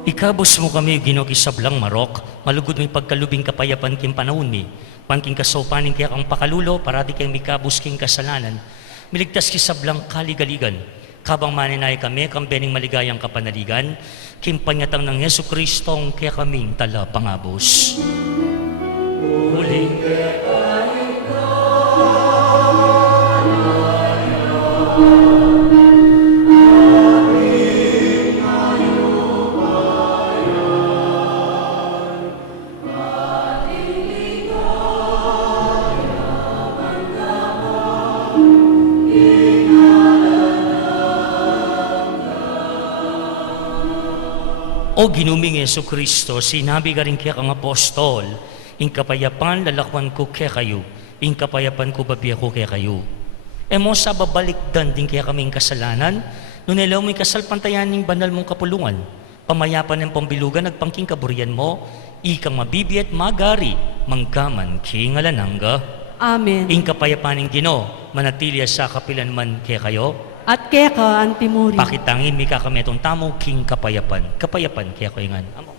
Ikabos mo kami, Ginoo, kisablang marok, malugod may pagkalubing kapayapan king panahon mi, panking kasopaning kaya kang pakalulo, parati kang mikabos king kasalanan, miligtas kisablang kaligaligan, kabang maninay kami, kang bening maligayang kapanaligan, king panyatang ng Yesu Kristong kaya kaming tala pangabos. Muling O ginuming Yesu Kristo, sinabi ka rin kaya kang apostol, in kapayapan lalakwan ko kaya kayo, in kapayapan ko babiya ko kaya kayo. E mo sa babalikdan din kaya kaming kasalanan, nung nalaw mo'y kasalpantayan ng banal mong kapulungan, pamayapan ng pambilugan, nagpangking kaburian mo, ikang mabibiyat magari, manggaman kingalanangga. Amen. In kapayapan ng Ginoo, manatilia sa kapilan man kaya kayo, At kaya ka, Antimuri. pakitangin mi kakametong tamo king kapayapan. Kapayapan kaya ko ingan. Amo.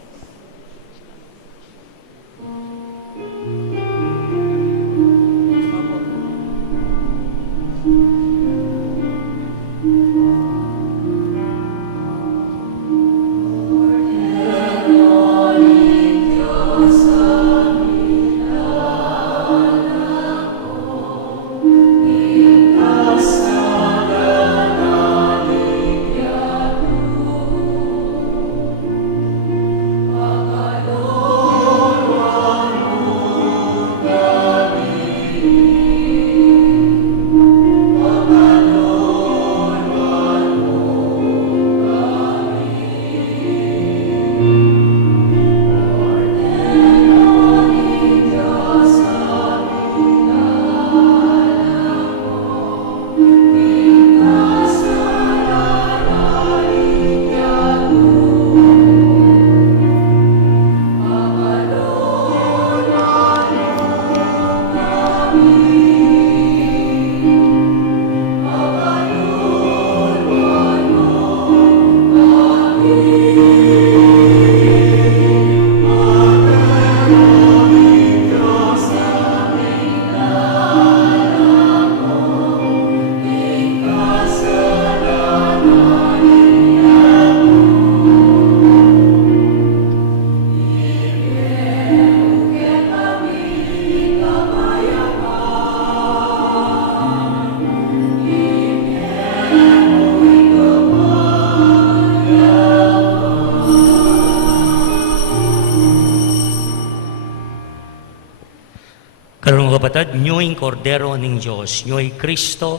mga kapatid, nyo'y kordero ng Diyos, nyo'y Kristo,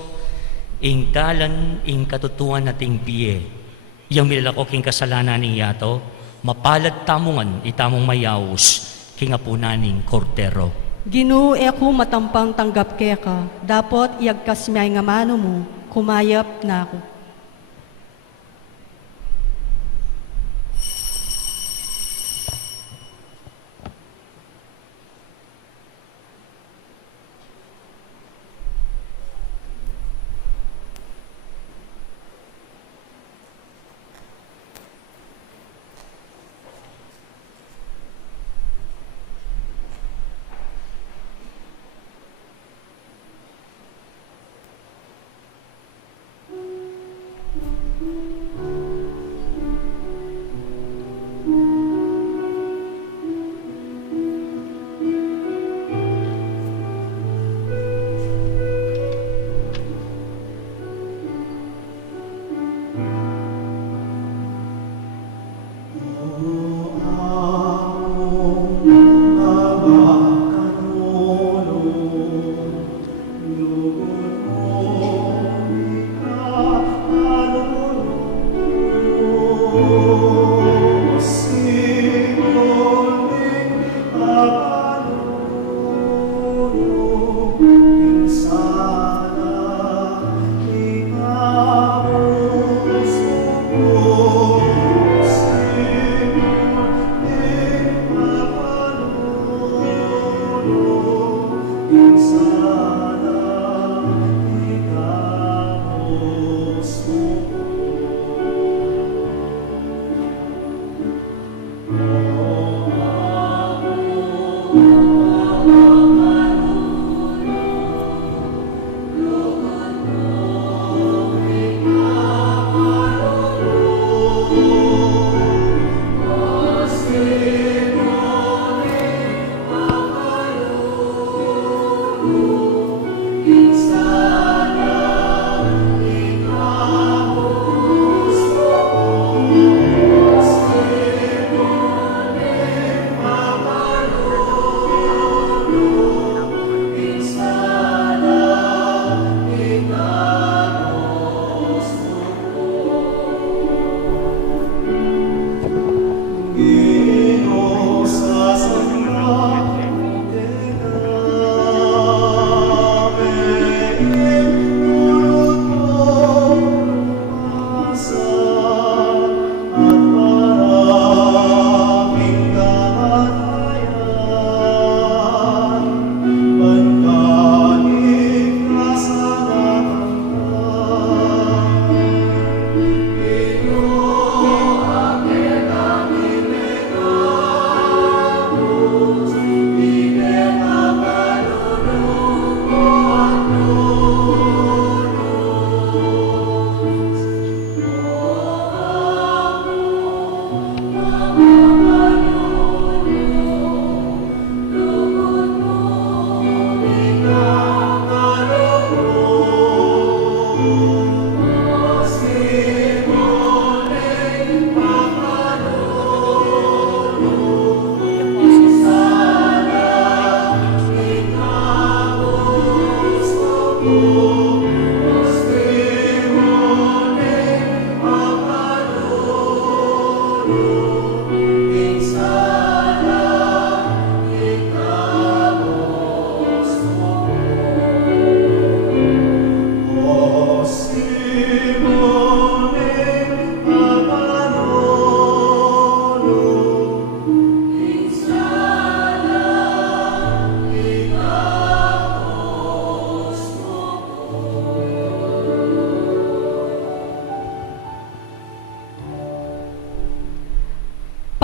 ing dalan, ing katutuan nating biye. Iyang milalako king kasalanan ni yato, mapalad tamungan itamong mayawos, king apunaning kordero. Ginoo eko matampang tanggap keka, dapat iagkas miyay nga mano mo, kumayap na ako.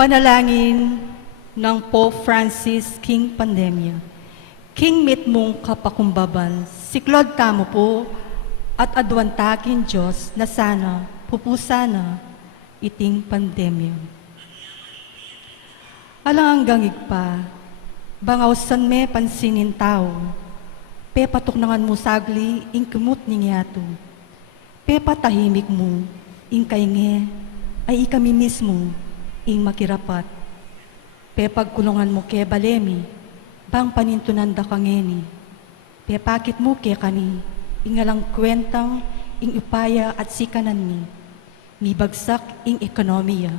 Panalangin ng Pope Francis King Pandemia. King mit mong kapakumbaban, siklod tamo po at adwantakin Diyos na sana, pupusana, iting pandemya. Alang hanggang igpa, bangawsan me pansinin tao, pe patuknangan mo sagli, ing kumot ningyato, pe patahimik mo, ing kainge, ay ikami mismo, ing makirapat. Pe pagkulungan mo ke balemi, bang panintunan da kangeni, Pepakit mo ke kani, ingalang kwentang ing upaya at sikanan mi. Mibagsak ing ekonomiya,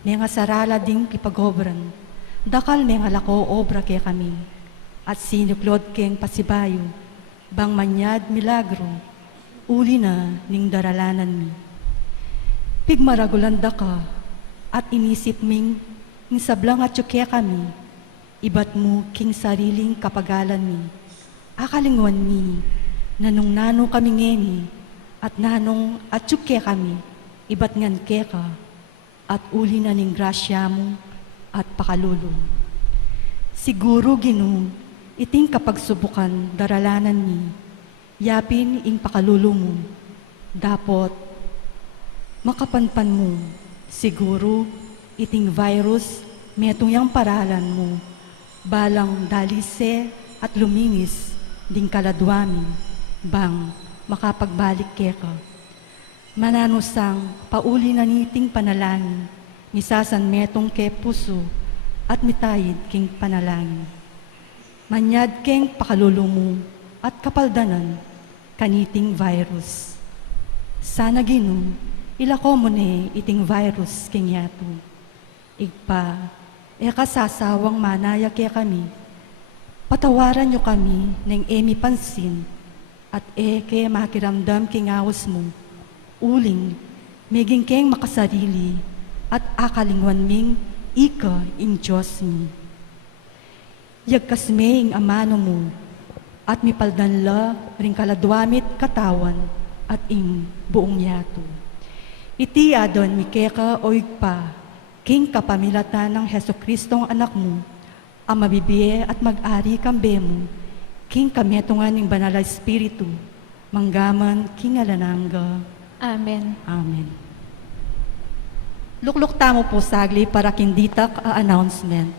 mga sarala ding kipagobran, dakal mga lako obra ke kami, at sinuklod keng pasibayo, bang manyad milagro, uli na ning daralanan mi. Pigmaragulanda ka, at inisip ming sablang at yuke kami, ibat mo king sariling kapagalan mi, akalingwan mi, nanong nano kami ngeni, at nanong at yuke kami, ibat ngan keka, at uli na ning grasya mo, at pakalulong. Siguro Ginoo, iting kapagsubukan daralanan ni, yapin ing pakalulong mo, dapot makapanpan mo, siguro iting virus metong yang paralan mo, balang dalise at luminis ding kaladwami, bang makapagbalik keka. Mananusang pauli na niting panalangin, misasan metong ke puso at mitayid king panalangin. Manyad keng pakalulong mo at kapaldanan kaniting virus. Sana Ginoo, ilako mo ne iting virus king yato. Igpa, kasasawang manaya kaya kami, patawaran nyo kami ng emi pansin at ke makiramdam king awas mo, uling, meging keng makasarili at akalingwan ming ika ing Diyos mi. Yagkasme ing amano mo at mipaldanla ring kaladwamit katawan at ing buong yato. Iti adon mikeka o igpa, king kapamilatan ng Heso Kristong anak mo, ang mabibiye at mag-ari kambe mo, king kametungan ng banal na Espiritu, manggaman king alananga. Amen. Amen. Lukluk tamo po sagli para kinditak announcement.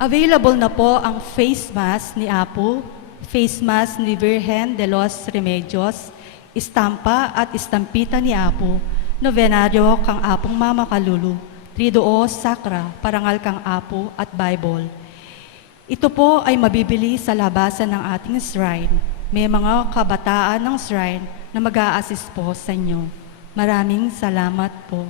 Available na po ang face mask ni Apo, face mask ni Virgen de los Remedios, istampa at istampita ni Apo, novenaryo kang Apong Mama Kalulu, Triduo Sacra, Parangal kang Apo at Bible. Ito po ay mabibili sa labasan ng ating shrine. May mga kabataan ng shrine na mag-a-assist po sa inyo. Maraming salamat po.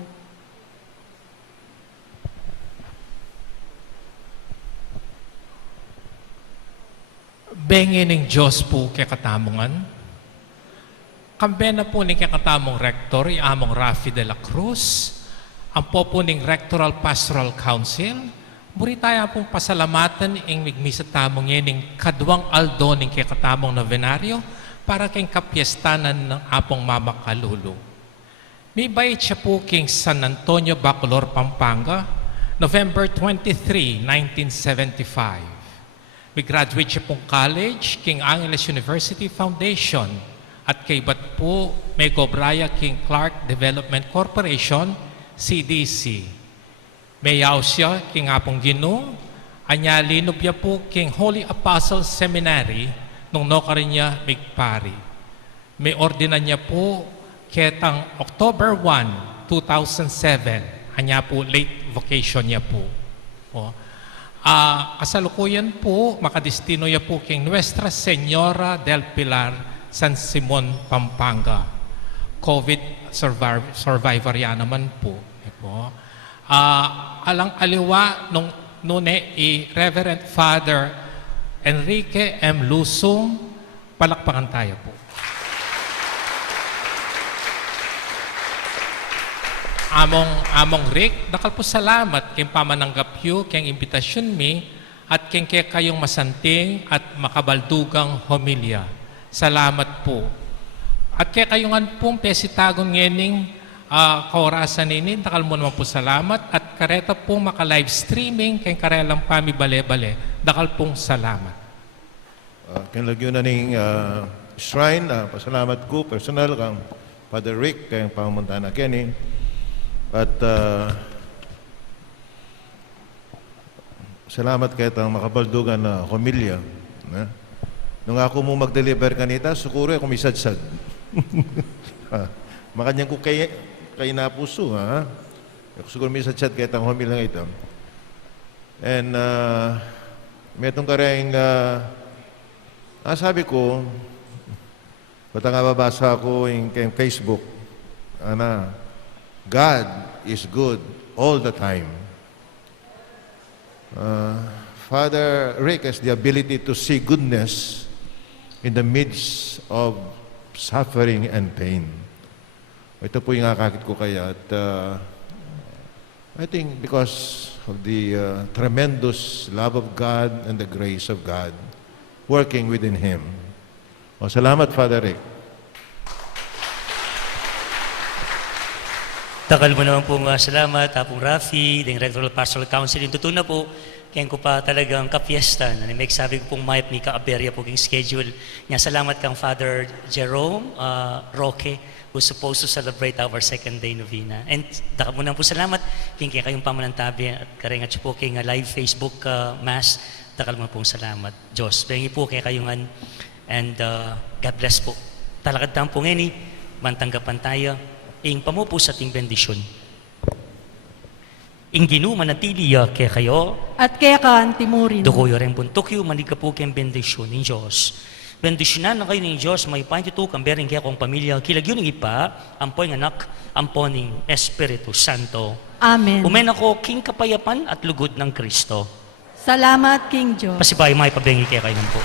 Bengin ng Diyos po kay katamongan. Kambe na po ni kay katamong rektor, iamong Rafi de la Cruz, ang po ning Rectoral Pastoral Council, muri tayo pong pasalamatan ing migmisa tamong yening kadwang aldo ning kay katamong novenaryo para kay kapiestanan ng apong Mama Kalulu. May bayit siya po king San Antonio, Bacolor, Pampanga, November 23, 1975. May graduate siya pong college, King Angeles University Foundation, at kay bat po may Gobraya King Clark Development Corporation, CDC. May yaw siya, King Apong Ginoo, anya linubya po King Holy Apostle Seminary, nung nokarin niya Migpari. May ordinan niya po ketang October 1, 2007, anya po late vocation niya po. Kasalukuyan po, makadestino ya po king Nuestra Señora del Pilar, San Simon, Pampanga. COVID survivor yan naman po. Alang aliwa nung nune Reverend Father Enrique M. Lusong, palakpakan tayo po. Among Rick, dakal po salamat kayong pamananggap yu, kayong imbitasyon mi, at kayong kayong masanting at makabaldugang homilya. Salamat po. At kayong pong pesitagon ngening kaorasan nini, dakal mo naman po salamat, at kareta pong maka-live streaming, kayong karelang pami bale-bale, dakal pong salamat. Kayong lagyo na ning shrine, pasalamat ko, personal kang Father Rick, kayong pamunta na kini. At salamat kayo itong makabaldugan na komilya. Nung ako mo mag-deliver kanita, sukuro ako misadsad. Makanyang ko kay na puso, ha? Ako siguro may sa chat kahit ang homil lang ito. And may itong kareng sabi ko, bata nga babasa ko yung Facebook, God is good all the time. Father Rick has the ability to see goodness in the midst of suffering and pain. Ito po yung akakit ko kaya at I think because of the tremendous love of God and the grace of God working within him. Salamat, Father Rick. Takal mo naman pong salamat, Apong Rafi, ng Rectoral Pastoral Council. Yung totoo na po, kaya ko pa talagang kapiesta na may sabi ko pong mayap ni Kaaberya po king schedule. Nga salamat kang Father Jerome Roque, who's supposed to celebrate our second day novena. And takal mo naman po salamat, kaya kayong pamanantabi at karengat po kay live Facebook Mass. Takal mo pong salamat. Diyos, pengi po kaya kayong and God bless po. Talakad tayo po ngayon, mantanggapan tayo. Ing pamupo sa ating bendisyon. Ing ginuman na tiliya kaya kayo, At kaya ka antimurin. dukoyo rin puntok maniga po kayong bendisyon ng Diyos. Bendisyonan na kayo ng Diyos, may paintito kang bering kaya kong pamilya, kilagyo ng ipa, ampoy ng anak, amponing Espiritu Santo. Amen. Umen ako, king kapayapan at lugod ng Kristo. Salamat, King Diyos. Pasibay, may pabengi kaya kayo ng po.